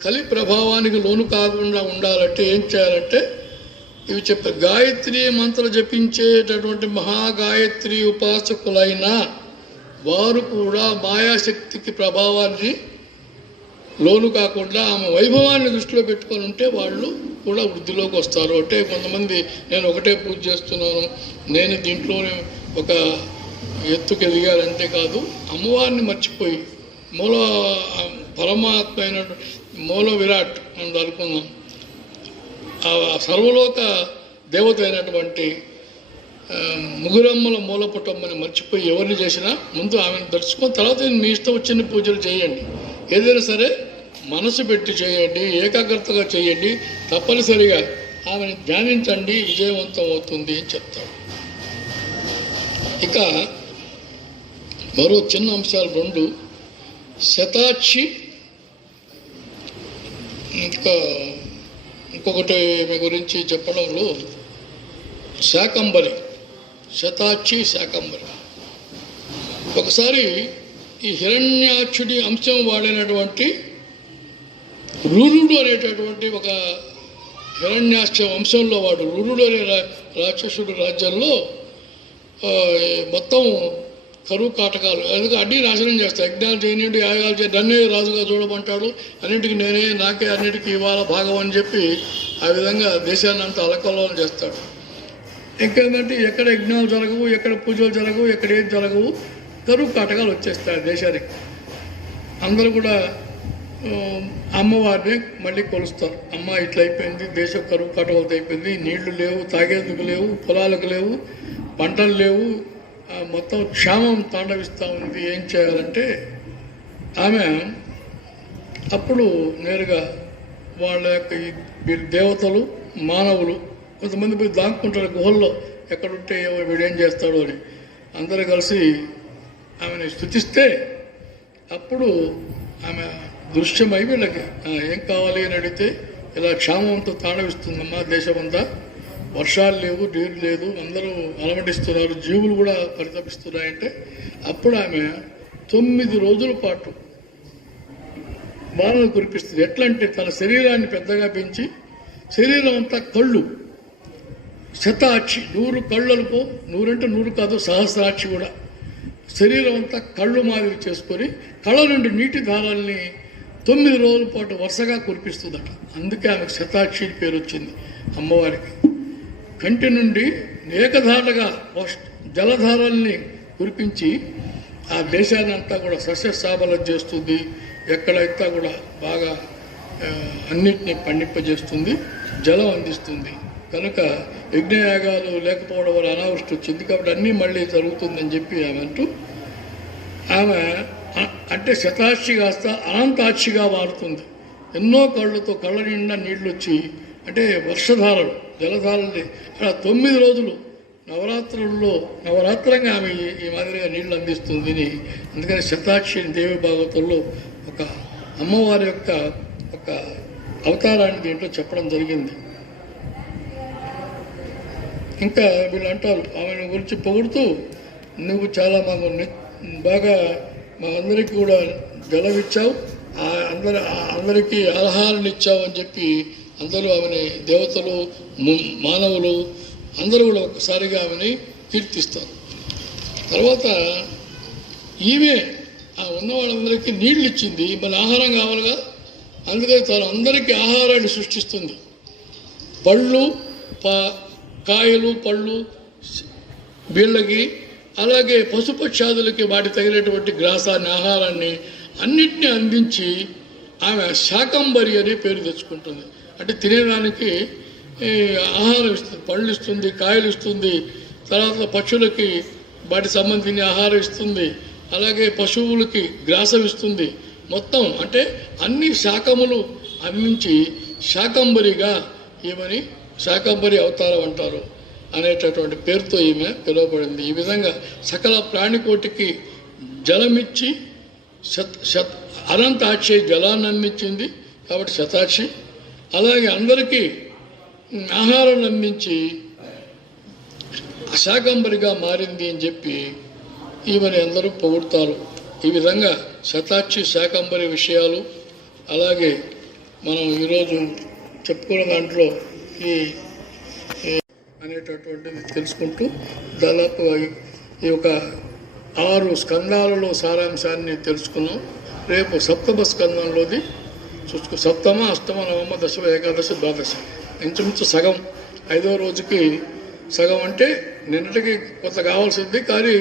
కలి ప్రభావానికి లోను కాకుండా ఉండాలంటే ఏం చేయాలంటే ఇవి చెప్పారు. గాయత్రి మంత్రం జపించేటటువంటి మహాగాయత్రి ఉపాసకులైన వారు కూడా మాయాశక్తికి ప్రభావాన్ని లోను కాకుండా ఆమె వైభవాన్ని దృష్టిలో పెట్టుకొని ఉంటే వాళ్ళు కూడా వృద్ధిలోకి వస్తారు. అంటే కొంతమంది నేను ఒకటే పూజ చేస్తున్నాను, నేను దీంట్లోనే ఒక ఎత్తుకు ఎదిగారంటే కాదు, అమ్మవారిని మర్చిపోయి మూల పరమాత్మ అయిన మూల విరాట్ మనం అనుకుందాం, ఆ సర్వలోక దేవత అయినటువంటి ముగురమ్మల మూలపుటమ్మని మర్చిపోయి ఎవరిని చేసినా ముందు ఆమెను దర్శించుకొని తర్వాత మీ ఇష్టం వచ్చిన పూజలు చేయండి. ఏదైనా సరే మనసు పెట్టి చేయండి, ఏకాగ్రతగా చేయండి, తప్పనిసరిగా ఆమెను ధ్యానించండి, విజయవంతం అవుతుంది అని చెప్తాడు. ఇక మరో చిన్న అంశాలు రెండు, శతాక్షి, ఇంకొకటి మీ గురించి చెప్పడంలో శాకంబరి, శతాక్షి శాకంబరి. ఒకసారి ఈ హిరణ్యాక్షుడి అంశం వాడినటువంటి రురుడు అనేటటువంటి ఒక హిరణ్యాక్ష వంశంలో వాడు రురుడు అనే రాక్షసుడు రాజ్యంలో మొత్తం కరువు కాటకాలు ఎందుకు అడ్డీ నాశనం చేస్తాయి. యజ్ఞాలు చేయనివ్వండి, యాగాలు చేయ, నన్నే రాజుగా చూడమంటాడు, అన్నింటికి నేనే, నాకే అన్నిటికీ ఇవ్వాల భాగం అని చెప్పి ఆ విధంగా దేశాన్ని అంతా అలకల్లోలం చేస్తాడు. ఇంకేంటంటే ఎక్కడ యజ్ఞాలు జరగవు, ఎక్కడ పూజలు జరగవు, ఎక్కడ ఏం జరగవు, కరువు కాటకాలు వచ్చేస్తాయి దేశానికి. అందరూ కూడా అమ్మవారిని మళ్ళీ కొలుస్తారు. అమ్మ ఇట్లా అయిపోయింది, దేశం కరువు కాటకాలతో అయిపోయింది, నీళ్లు లేవు, తాగేందుకు లేవు, పొలాలకు లేవు, పంటలు లేవు, మొత్తం క్షామం తాండవిస్తూ ఉంది, ఏం చేయాలంటే ఆమె అప్పుడు నేరుగా వాళ్ళ యొక్క ఈ దేవతలు మానవులు కొంతమంది పోయి దాక్కుంటారు గుహల్లో, ఎక్కడుంటే వీడేం చేస్తాడు అని, అందరూ కలిసి ఆమెను స్తుతిస్తే అప్పుడు ఆమె దృశ్యమై వీళ్ళకి ఏం కావాలి అని అడిగితే ఇలా క్షామంతో తాండవిస్తుందమ్మా దేశమంతా, వర్షాలు లేవు, నీరు లేదు, అందరూ అలమటిస్తున్నారు, జీవులు కూడా పరితపిస్తున్నాయంటే అప్పుడు ఆమె 9 రోజుల పాటు వానలు కురిపిస్తుంది. ఎట్లా అంటే తన శరీరాన్ని పెద్దగా పెంచి శరీరం అంతా కళ్ళు, శతాక్షి 100 కళ్ళలకు, 100 అంటే 100 కాదు, సహస్రాక్షి కూడా, శరీరం అంతా కళ్ళు మాదిరి చేసుకొని కళ్ళ నుండి నీటి దారాల్ని 9 రోజుల పాటు వరుసగా కురిపిస్తుందట. అందుకే ఆమెకు శతాక్షి పేరు వచ్చింది అమ్మవారికి. కంటి నుండి ఏకధారగా జలధారాల్ని కురిపించి ఆ దేశాన్ని అంతా కూడా సస్యశ్యామలం చేస్తుంది. ఎక్కడైతే కూడా బాగా అన్నిటినీ పండింపజేస్తుంది, జలం అందిస్తుంది. కనుక యజ్ఞయాగాలు లేకపోవడం వల్ల అనావృష్టి వచ్చింది కాబట్టి అన్నీ మళ్ళీ జరుగుతుందని చెప్పి ఆమె అంటూ ఆమె అంటే శతాక్షి కాస్త అనంతాక్షిగా మారుతుంది. ఎన్నో కళ్ళతో కళ్ళ నిండా నీళ్ళు వచ్చి అంటే వర్షధారలు, జలధారల్ని అలా 9 రోజులు నవరాత్రంగా ఆమె ఈ మాదిరిగా నీళ్లు అందిస్తుంది అని. అందుకని శతాక్షి దేవి భాగవతంలో ఒక అమ్మవారి యొక్క ఒక అవతారాన్ని దీంట్లో చెప్పడం జరిగింది. ఇంకా వీళ్ళు అంటారు ఆమెను గురించి పొగుడుతూ, నువ్వు చాలా మాకు బాగా మా అందరికీ కూడా జలం ఇచ్చావు, అందరికీ ఆహారాన్ని ఇచ్చావు అని చెప్పి అందరూ ఆమెని, దేవతలు మానవులు అందరూ కూడా ఒక్కసారిగా ఆమెని కీర్తిస్తారు. తర్వాత ఈమె ఉన్న వాళ్ళందరికీ నీళ్ళు ఇచ్చింది, మళ్ళీ ఆహారం కావాలిగా, అందుకని తను అందరికీ ఆహారాన్ని సృష్టిస్తుంది. పళ్ళు, కాయలు, పళ్ళు వీళ్ళకి, అలాగే పశుపక్షాదులకి వాటి తగినటువంటి గ్రాసాన్ని, ఆహారాన్ని అన్నిటినీ అందించి ఆమె శాకంబరి అనే పేరు తెచ్చుకుంటుంది. అంటే తినేదానికి ఆహారం ఇస్తుంది, పళ్ళు ఇస్తుంది, కాయలు ఇస్తుంది, తర్వాత పక్షులకి వాటి సంబంధించిన ఆహారం ఇస్తుంది, అలాగే పశువులకి గ్రాసం ఇస్తుంది. మొత్తం అంటే అన్ని శాకములు అందించి శాకంబరిగా ఈమెని శాకంబరి అవతారం అంటారు అనేటటువంటి పేరుతో ఈమె పిలువబడింది. ఈ విధంగా సకల ప్రాణికోటికి జలమిచ్చి అనంతాక్షి జలాన్ని అందించింది కాబట్టి శతాక్షి, అలాగే అందరికీ ఆహారం అందించి శాకంబరిగా మారింది అని చెప్పి ఈమెని అందరూ పొగుడతారు. ఈ విధంగా శతాక్షి శాకంబరి విషయాలు, అలాగే మనం ఈరోజు చెప్పుకున్న దాంట్లో ఈ అనేటటువంటిది తెలుసుకుంటూ దాదాపు ఈ యొక్క 6 స్కందాలలో సారాంశాన్ని తెలుసుకున్నాం. రేపు సప్తమ స్కందంలోది చూసుకో. సప్తమ, అష్టమ, నవమ, దశమ, ఏకాదశ, ద్వాదశ, ఇంచుమించు సగం. 5వ రోజుకి సగం అంటే నిన్నటికి కొంత కావాల్సింది, కానీ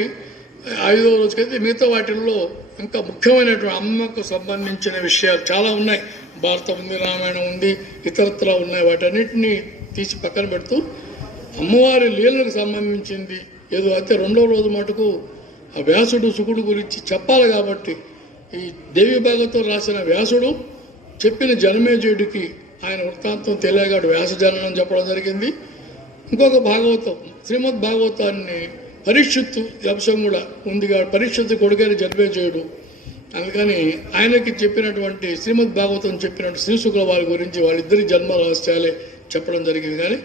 5వ రోజుకైతే మిగతా వాటిల్లో ఇంకా ముఖ్యమైనటువంటి అమ్మకు సంబంధించిన విషయాలు చాలా ఉన్నాయి. భారతం ఉంది, రామాయణం ఉంది, ఇతరత్ర ఉన్నాయి. వాటన్నిటినీ తీసి పక్కన పెడుతూ అమ్మవారి లీలకు సంబంధించింది ఏదో అయితే 2వ రోజు మటుకు ఆ వ్యాసుడు శుకుడు గురించి చెప్పాలి. కాబట్టి ఈ దేవి భాగవతం రాసిన వ్యాసుడు చెప్పిన జనమేజయుడికి ఆయన వృత్తాంతం తెలియగాడు వ్యాస జననం చెప్పడం జరిగింది. ఇంకొక భాగవతం శ్రీమద్ భాగవతాన్ని పరీక్షిత్తు అంశం కూడా ఉంది కాబట్టి పరీక్షిత్తు కొడుకైన జనమేజయుడు, అందుకని ఆయనకి చెప్పినటువంటి శ్రీమద్ భాగవతం చెప్పినట్టు శ్రీశుకుల వారి గురించి వాళ్ళిద్దరి జన్మ రహస్యాలే చెప్పడం జరిగింది. కానీ